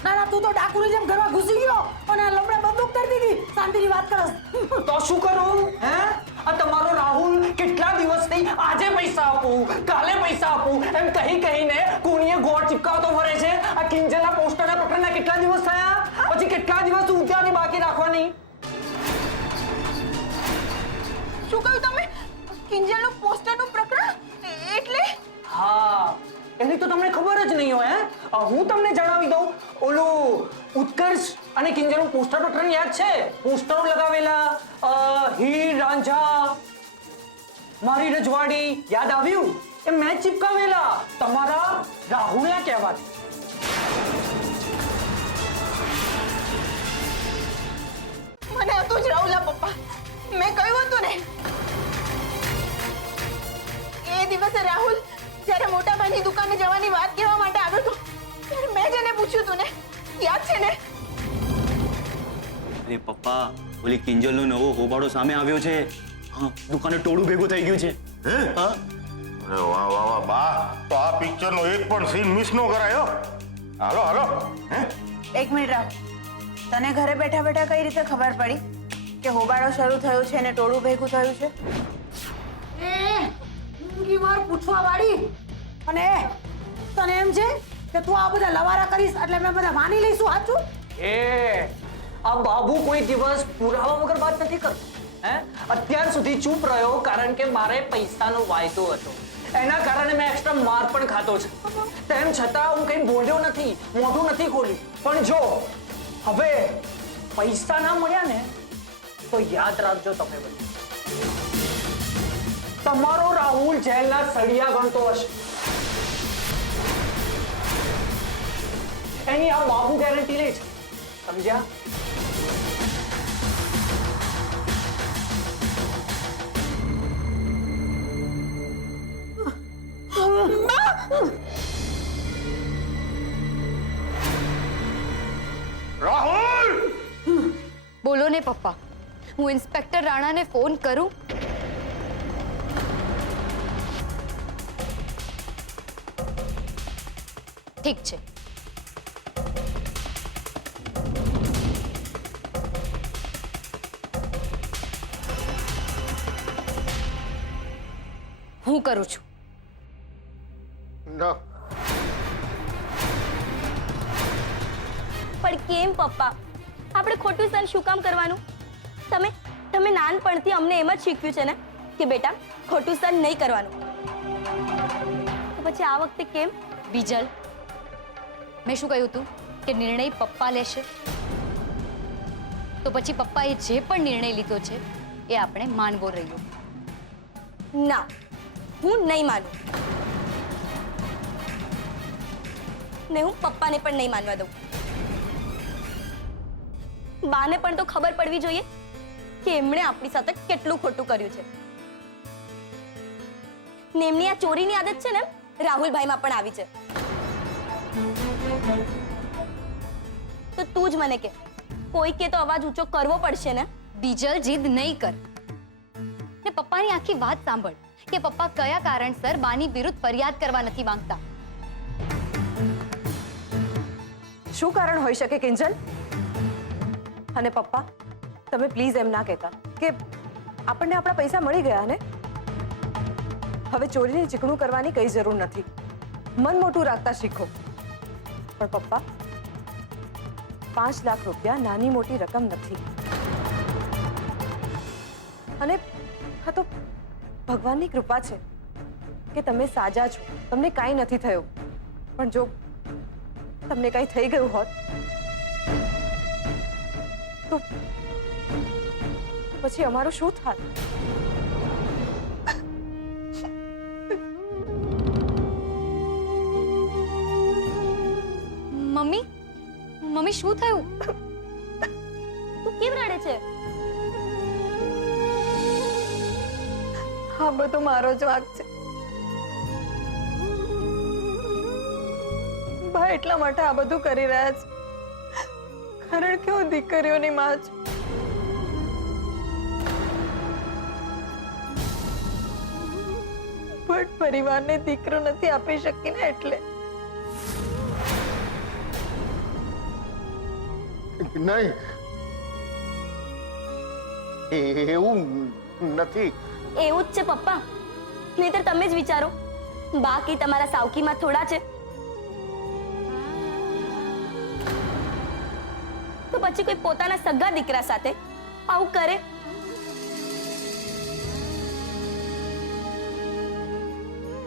ના ના તું તો ડાકુની જેમ ઘરમાં ઘૂસી ગયો અને આ લમડે બંદૂક કરી દીધી. શાંતિની વાત કરસ. તો શું કરું? હે આ તમારો રાહુલ કેટલા દિવસથી આજે પૈસા આપું કાલે પૈસા આપું એમ કહીને કોણીએ ગોળ ચિપકાવતો ફરે છે. આ કિંજલના પોસ્ટરના પ્રકરણના કેટલા દિવસ થયા? પછી કેટલા દિવસ ઉદ્યાની બાકી રાખવાની? શું કહ્યું તમે? કિંજલનું પોસ્ટરનું પ્રકરણ એટલે? હા એની તો તમને ખબર જ નહીં હોય. હું તમને જણાવી દઉં. ઓલું ઉત્કર્ષ અને કિંજલનું પોસ્ટર પ્રકરણ યાદ છે? પોસ્ટરો લગાવેલા હીર રાંઝા મારી રજવાડી યાદ આવ્યું? એ મેં ચિપકાવેલા તમારા રાહુલના કહેવાથી. મને હતું જ રાહુલના પપ્પા. મેં કહ્યું હતું ને એ દિવસે રાહુલ જ્યારે મોટા ભાઈની દુકાને જવાની વાત કહેવા માટે આવ્યો હતો ત્યારે મેં જ એને પૂછ્યું હતું ને. યાદ છે ને? અરે પપ્પા ઓલી કિંજલનો નવો હોબાળો સામે આવ્યો છે. હા દુકાને ટોળું ભેગું થઈ ગયું છે. હે? હા અરે વાહ વાહ વાહ બા તો આ પિક્ચરનો એક પણ સીન મિસ ન કરાયો. હાલો હાલો. હે એક મિનિટ રાહુલ તને ઘરે બેઠા બેઠા કઈ રીતે ખબર પડી કે હોબાળો શરૂ થયો છે અને ટોળું ભેગું થયું છે? એ ઊંઘી વાર પૂછવા વાળી. અને તને એમ છે કે તું આ બધા લવારા કરીશ એટલે મેં બધા માની લઈશું સાચું? એ આ બાબુ કોઈ દિવસ પુરાવા વગર વાત નથી કરતો. હે અત્યાર સુધી ચૂપ રહ્યો કારણ કે મારે પૈસાનો વાયદો હતો. એના કારણે મેં એક્સ્ટ્રા માર પણ ખાતો છે. તેમ છતાં હું કંઈ બોલ્યો નથી, મોઢું નથી ખોલ્યું. પણ જો હવે પૈસા ના મળ્યા ને તો યાદ રાખજો તમે બધું. તમારો રાહુલ જેલના સળિયા ગણતો હશે. એની આ બાબુ ગેરંટી લે છે. સમજ્યા? રાહુલ બોલો ને પપ્પા. હું ઇન્સ્પેક્ટર રાણાને ફોન કરું? ઠીક છે. હું કરું છું. ના પણ કેમ પપ્પા આપણે ખોટું સર શું કામ કરવાનું? તમે નાનપણથી અમને એમ જ શીખવ્યું છે ને કે બેટા ખોટું સર નહીં કરવાનું. તો પછી આ વખતે કેમ? બીજલ, મેં શું કહ્યું તું કે નિર્ણય પપ્પા લેશે? તો પછી પપ્પાએ જે પણ નિર્ણય લીધો છે એ આપણે માનવો રહ્યો. ના હું નહીં માનું ને હું પપ્પાને પણ નહીં માનવા દઉં. બાને પણ તો ખબર પડવી જોઈએ કે એમણે આપણી સાથે કેટલું ખોટું કર્યું છે. ને એમની આ ચોરીની આદત છે ને રાહુલભાઈમાં પણ આવી છે. તો તું જ મને કે કોઈ કે તો અવાજ ઊંચો કરવો પડશે ને. બીજલ જીદ નહીં કર ને પપ્પાની આખી વાત સાંભળ કે પપ્પા કયા કારણસર બાની વિરુદ્ધ ફરિયાદ કરવા નથી માંગતા. શું કારણ હોઈ શકે કિંજલ? અને પપ્પા તમે પ્લીઝ એમ ના કહેતા કે આપણને આપણા પૈસા મળી ગયા ને, હવે ચોરીને ચીકણું કરવાની કઈ જરૂર નથી. મન મોટું રાખતા શીખો. પણ પપ્પા 5 લાખ રૂપિયા નાની મોટી રકમ નથી. અને હા તો ભગવાનની કૃપા છે કે તમે સાજા છો, તમને કાંઈ નથી થયું. પણ જો તમને કાંઈ થઈ ગયું હોત તો પછી અમારું શું થાત? મમ્મી મમ્મી શું થયું? તું કેમ રડે છે? હા બધો મારો જ વાંક છે. બા એટલા માટે આ બધું કરી રહ્યા છે કારણ કે હું દીકરીઓની માં છું. પણ પરિવારને દીકરો નથી આપી શકી ને એટલે. નહીં, એવું નથી. એવું જ છે પપ્પા. નહીતર તમે જ વિચારો, બાકી તમારા સાવકીમાં થોડા છે તો પછી કોઈ પોતાના સગા દીકરા સાથે આવું કરે?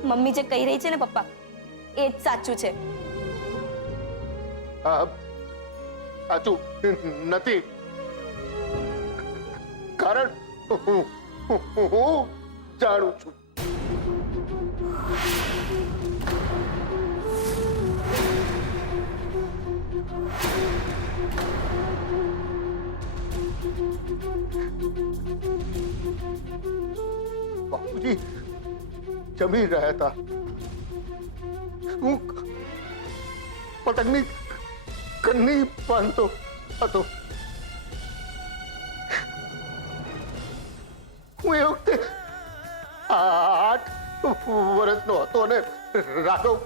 મમ્મી જે કહી રહી છે ને પપ્પા, એ જ સાચું છે. સાચું નથી, કારણ હું જાણું છું. બાપુજી જમી રહ્યા હતા. હું પતંગની કન્ની બાંધતો હતો. હું એ વખતે 8 વર્ષનો હતો અને રાઘવ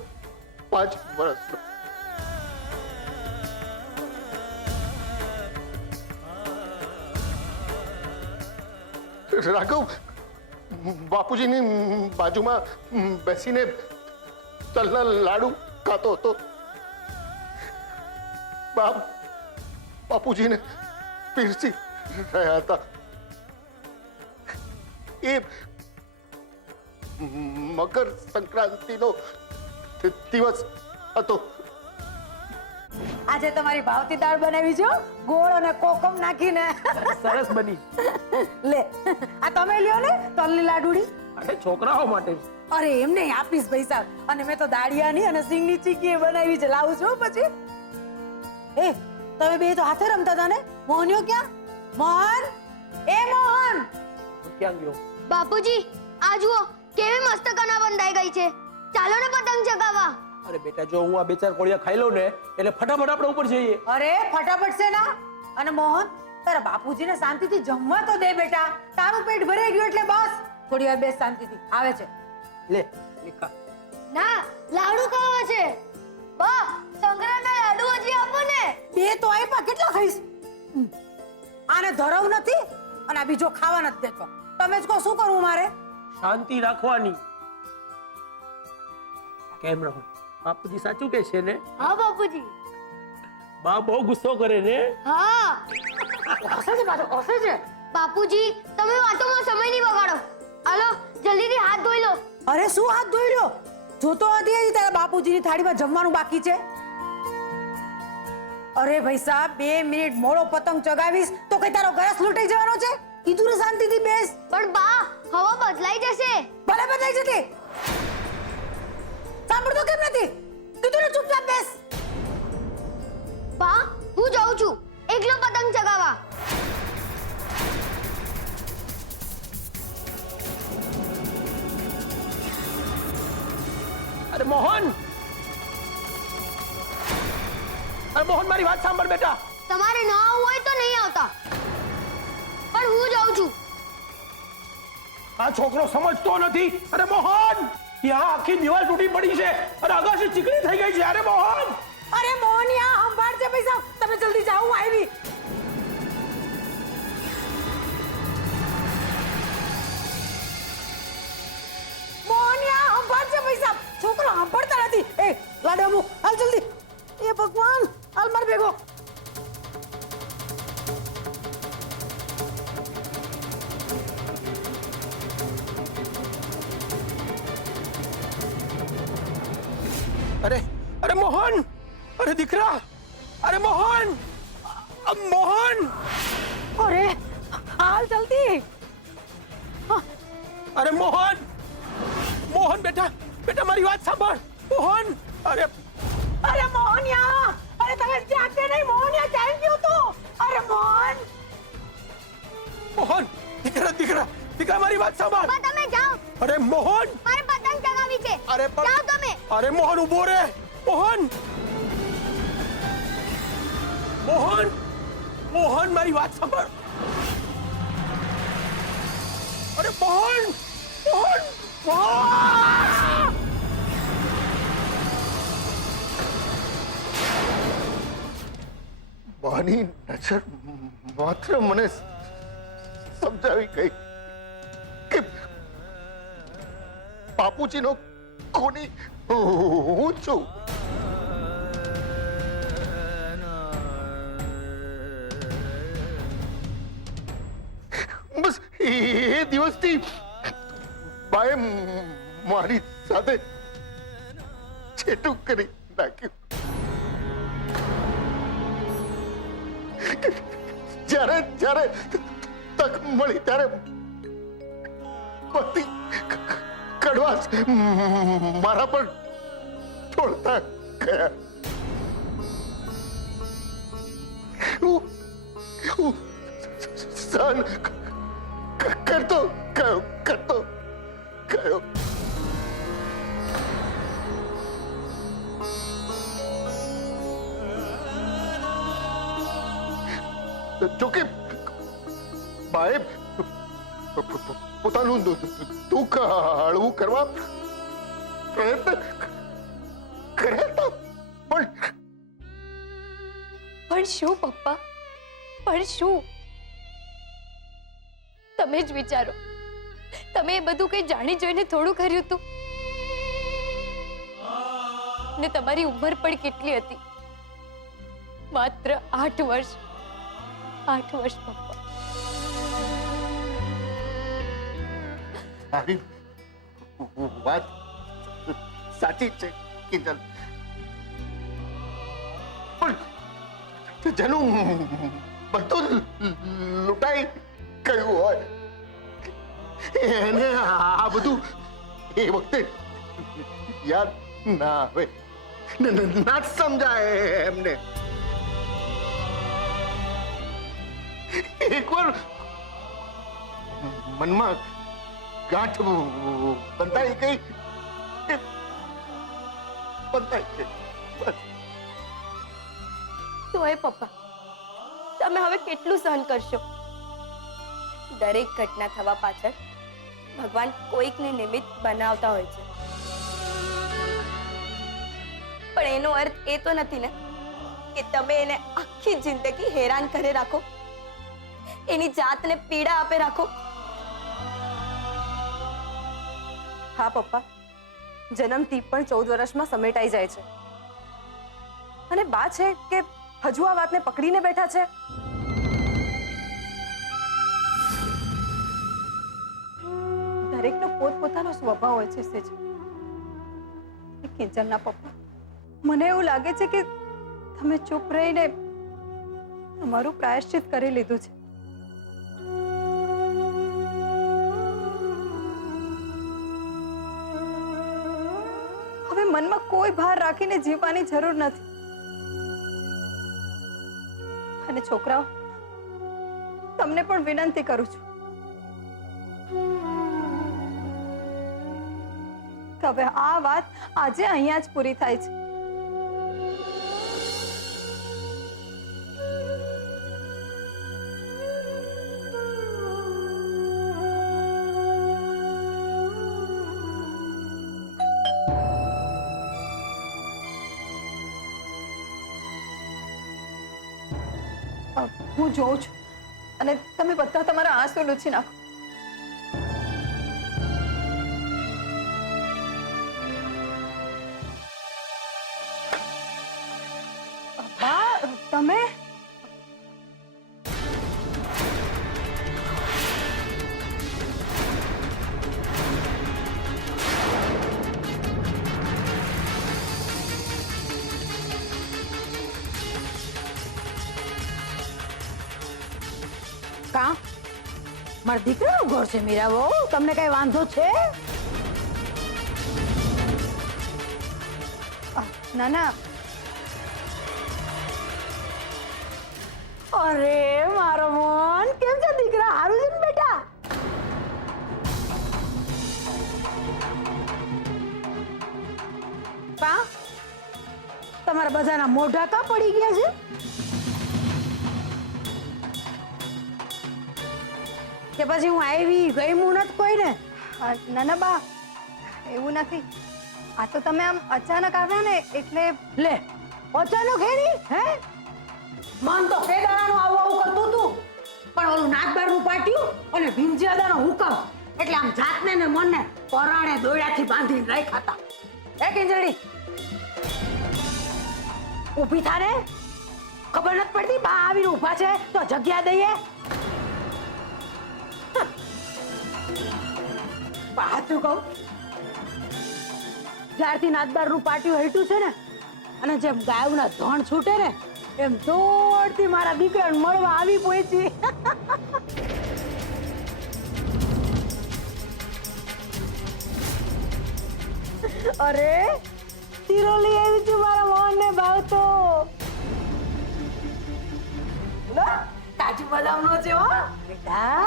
5 વર્ષનો. રાઘવ બાપુજીની બાજુમાં બેસીને તલના લાડુ ખાતો હતો. બાપુજીને પીરસી રહ્યા હતા. એ મકર સંક્રાંતિનો દિવસ હતો. આજે તમારી ભાવતી દાળ બનાવી છે હો, ગોળ અને કોકમ નાખીને. સરસ બની. લે આ તમે લ્યો ને તલની લાડુડી. અરે છોકરાઓ માટે. અરે એમ નહીં, આપીશ પૈસા. અને મેં તો દાળિયાની અને સિંગની ચીકી બનાવી છે, લાવું છું પછી. એ તમે બે તો હાથે રમતા હતા ને? મોહનયો ક્યાં? મોહન, એ મોહન ક્યાં ગયો? બાપુજી આ જુઓ કેવી મસ્ત કના બંધાઈ ગઈ છે. ચાલો ને પતંગ ચગાવવા. અરે બેટા જો હું આ 2-4 કોળિયા ખાઈ લઉં ને એટલે ફટાફટ આપણે ઉપર જઈએ. અરે ફટાફટ છે ના. અને મોહન તારા બાપુજીને શાંતિથી જમવા તો દે બેટા. તારું પેટ ભરાઈ ગયું એટલે બસ થોડી વાર બેસ શાંતિથી. આવે છે લે લીખા. ના લાડુ ખાવા છે. બા સંક્રાંતના લાડુ હજી આપો ને. બે તો આપ્યા, કેટલા ખાઈશ? આને ધરવ નથી અને આ બીજો ખાવા નથી દેતો. તમે જ કહો શું કરવું મારે? શાંતિ રાખવાની. કેમ રહો? બાપુજી સાચું કે છે ને? હા બાપુજી. બા બહુ ગુસ્સો કરે ને? હા હસે છે પાછો, હસે છે. બાપુજી તમે વાતોમાં સમય નહીં બગાડો. હાલો જલ્દીથી હાથ ધોઈ લો. અરે શું હાથ ધોઈ લ્યો? જોતો હતી હજી તારા બાપુજીની થાળીમાં જમવાનું બાકી છે. અરે ભાઈ સાહેબ 2 મિનિટ મોડો પતંગ ચગાવીશ તો કઈ તારો ગરસ લૂંટાઈ જવાનો છે? કીધું ને શાંતિથી બેસ. પણ બા હવા બદલાઈ જશે. ભલે બદલાઈ જતી. સાંભળતો કેમ નથી? કીધું ને ચૂપચાપ બેસ. બા હું જાઉં છું એકલો પતંગ ચગાવવા. અરે મોહન મારી વાત સાંભળ બેટા. તમારે ના આવવું હોય તો નહીં આવતા, પણ હું જાઉં છું. આ છોકરો સમજતો નથી. અરે મોહન, यहाँ આખી દીવાલ તૂટી પડી છે અને આકાશી ચીકણી થઈ ગઈ છે. અરે મોહન, અરે મોહનિયા સંભાળજે પૈસા, તમે જલ્દી જાઓ, હું આવી. મોહનિયા સંભાળજે પૈસા, છોકરો સાંભળતા નથી. એ લાડવા મૂક, હાલ જલ્દી. એ ભગવાન, હાલ માર ભેગો. અરે અરે મોહન, અરે દીકરા, અરે મોહન, મોહન, અરે હાલ જલ્દી. અરે મોહન, મોહન બેટા, બેટા મારી વાત સાંભળ. મોહન, અરે અરે મોહનિયા, અરે તમે જાગતે નહીં. મોહનિયા ક્યાં ગયો તું? અરે મોહન, મોહન, દીકરા દીકરા દીકરા મારી વાત સાંભળ. બા, તમે જાઓ. અરે મોહન, મારે પતંગ ચગાવી છે. અરે જાઓ તમે. અરે મોહન ઉભો રે. મોહન, મોહન, મોહન મારી વાત સાંભળ. અરે મોહન, મોહન, મોહન. બાની નજર માત્ર મને સમજાવી ગઈ કે બાપુજીનો કોની હું છું. બસ એ દિવસથી બાએ મારી સાથે છેટું કરી નાખ્યું. જ્યારે જ્યારે તક મળી ત્યારે બધી કડવાશ મારા પર ઢોળતા ગયા. હું સહન કરતો ગયો. જોકે બાએ પોતાનું દુઃખ હળવું કરવા પ્રયત્ન કર્યા હતા, પણ શું પપ્પા, પણ શું? તમે જ વિચારો, તમે એ બધું કઈ જાણી જોઈને થોડું કર્યું હતું. ને તમારી ઉંમર પણ કેટલી હતી? માત્ર 8 વર્ષ. 8 વર્ષ પપ્પા. આવી વાત સાચી છે કિંજલ, પણ જેનું બધું લૂંટાઈ ગયું હોય એને આ બધું એ વખતે યાદ ના આવે, ના જ સમજાય એમને. એકવાર મનમાં ગાંઠ બંધાઈ ગઈ, બંધાઈ ગઈ બસ. તો એ પપ્પા, તમે હવે કેટલું સહન કરશો? દરેક ઘટના થવા પાછળ ભગવાન કોઈકને નિમિત્ત બનાવતા હોય છે, પણ એનો અર્થ એ તો નથી ને કે તમે એને આખી જિંદગી હેરાન કરે રાખો, એની જાતને પીડા આપે રાખો. હા પપ્પા, જન્મથી પણ 14 વર્ષમાં સમેટાઈ જાય છે, અને બા છે કે હજુ આ વાતને પકડીને બેઠા છે. દરેકનો પોતપોતાનો સ્વભાવ હોય છે સેજ. કિંજલના પપ્પા, મને એવું લાગે છે કે તમે ચૂપ રહીને તમારું પ્રાયશ્ચિત કરી લીધું છે. હવે મનમાં કોઈ ભાર રાખીને જીવવાની જરૂર નથી. અને છોકરાઓ, તમને પણ વિનંતી કરું છું કે હવે આ વાત આજે અહીંયા જ પૂરી થાય છે. હું જોઉં છું અને તમે બધા તમારા આંસુ લૂછી નાખો. પપ્પા તમે કા મારા દીકરાનું ઘર છે મીરા બહુ, તમને કઈ વાંધો છે? ના ના અરે મારો મોન કેમ છે દીકરા? હારું છે ને બેટા? કા તમારા બધાના મોઢા કા પડી ગયા છે? કે પછી હું આવી ગઈ હું નથી કોઈને? ના ના બા એવું નથી. આ તો તમે આમ અચાનક આવ્યા ને એટલે લે અચાનક હે ની હે? મન તો કેદારાનું આવું આવું કરતું હતું, પણ ઓલું નાગબારનું પાટ્યું અને ભીંજિયાદાનો હુકમ એટલે આમ જાતને ને મનને પરાણે દોયડાથી બાંધીને રાખ્યા હતા. હે કિંજળી ઊભી થાને, ખબર નથી પડતી બા આવીને ઊભા છે તો જગ્યા દઈએ. સાચું કહું, જ્યારથી નાગબારનું પાટ્યું હેઠું છે ને અને જેમ ગાયના ધણ છૂટે ને એમ દોડતી મારા દીકરાને મળવા આવી પહોંચી. અરે તીરો લઈ આવી છું મારા મોહનને ભાવતો. કાજુ બદામ નો છે હો બેટા,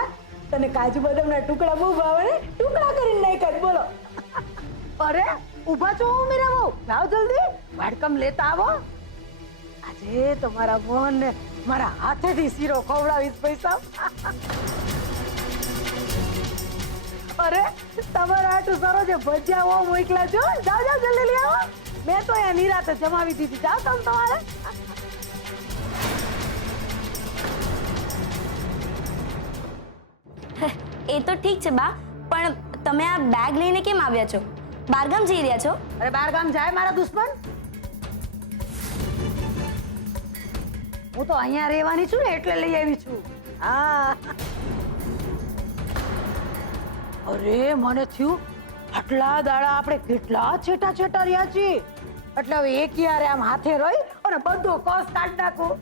તને કાજુ બદામના ટુકડા બહુ ભાવે ને? ટુકડા કરીને નાખ્યા. બોલો. અરે ઊભા છો મીરા બહુ, લાવ જલ્દી વાડકમ લેતા આવો. આજે તમારા મોહનને મારા હાથેથી શીરો ખવડાવીશ પૈસા. અરે તમારા હાટુ સરોજે ભજીયા મોકલા છો. જાઓ જાઓ જલ્દી લઈ આવો. મેં તો અહીંયા નિરાતે જમાવી દીધી. જાઓ તમે તમારે. એ તો ઠીક છે બા, પણ તમે આ બેગ લઈને કેમ આવ્યા છો? બારગામ જઈ રહ્યા છો? અરે બાર ગામ જાય મારા દુશ્મન? હું તો અહીંયા રહેવાની છું ને એટલે લઈ આવી છું. હા. અરે મને થયું આટલા દાડા આપણે કેટલા છેટા છેટા રહ્યા છીએ, એટલે હવે એક યારે આમ હાથે રહી અને બધો કસ કાઢી નાખું.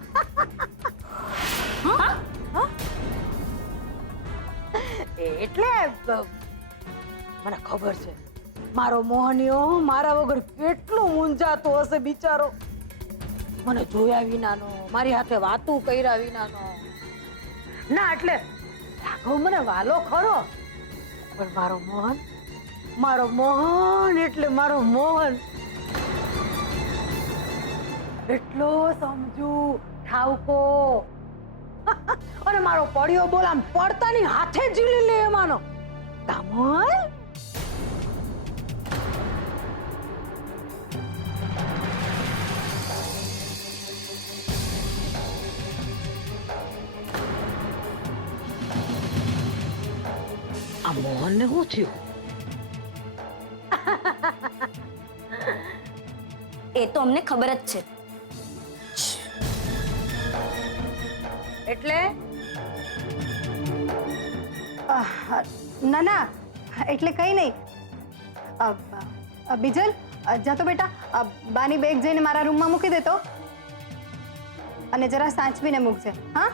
એટલે મને ખબર છે મારો મોહનિયો મારા વગર કેટલો મૂંઝાતો હશે બિચારો. મને જોયા વિનાનો, મારી હાથે વાતું કર્યા વિનાનો. ના એટલે રાઘવ મને વાલો ખરો, પણ મારો મોહન એટલે મારો મોહન એટલો સમજુ ઠાવકો અને મારો પડ્યો બોલ આમ પડતાની હાથે ઝીલી લે એમાંનો. કામલ આ મોહનને શું થયું? એ તો અમને ખબર જ છે. એટલે ના ના એટલે કઈ નહીં. બીજલ જા તો બેટા બાની બેગ જઈને મારા રૂમમાં મૂકી દેતો અને જરા સાચવીને મૂકજે. હા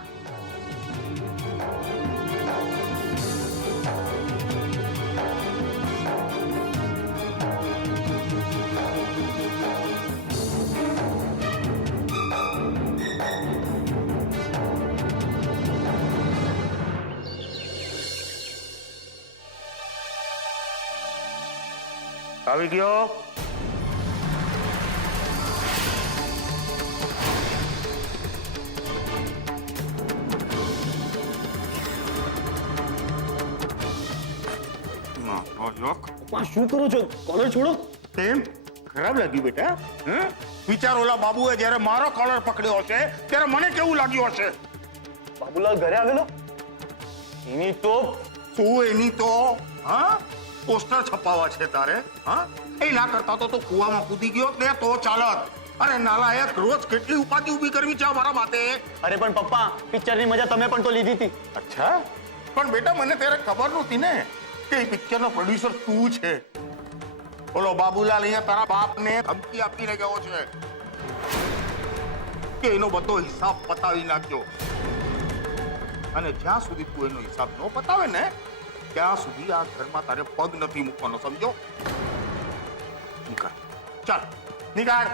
આવી ગયો. શું કરો છો? કોલર છોડો. તેમ ખરાબ લાગ્યું બેટા? વિચાર ઓલા બાબુએ જ્યારે મારો કોલર પકડ્યો હશે ત્યારે મને કેવું લાગ્યું હશે? બાબુલાલ ઘરે આવેલો? એની તો શું એની તો હા પોસ્ટર છપાવવા છે તારે હા એ ના કરતા તો તું કૂવામાં કૂદી ગયો ને તો ચાલત. અરે નાલાયક, રોજ કેટલી ઉપાધિ ઊભી કરવી છે મારા માથે. અરે પણ પપ્પા પિક્ચરની મજા તમે પણ તો લીધી હતી. અચ્છા, પણ બેટા મને ત્યારે ખબર નહોતી ને કે એ પિક્ચરનો પ્રોડ્યુસર તું છે. બોલો બાબુલાલ અહીંયા તારા બાપને ધમકી આપીને ગયો છે કે એનો બધો હિસાબ પતાવી નાખજો, અને જ્યાં સુધી તું એનો હિસાબ ન પતાવે ને ત્યાં સુધી આ ઘરમાં તારે પગ નથી મૂકવાનો, સમજો? નીકળ, ચાલ નીકળ.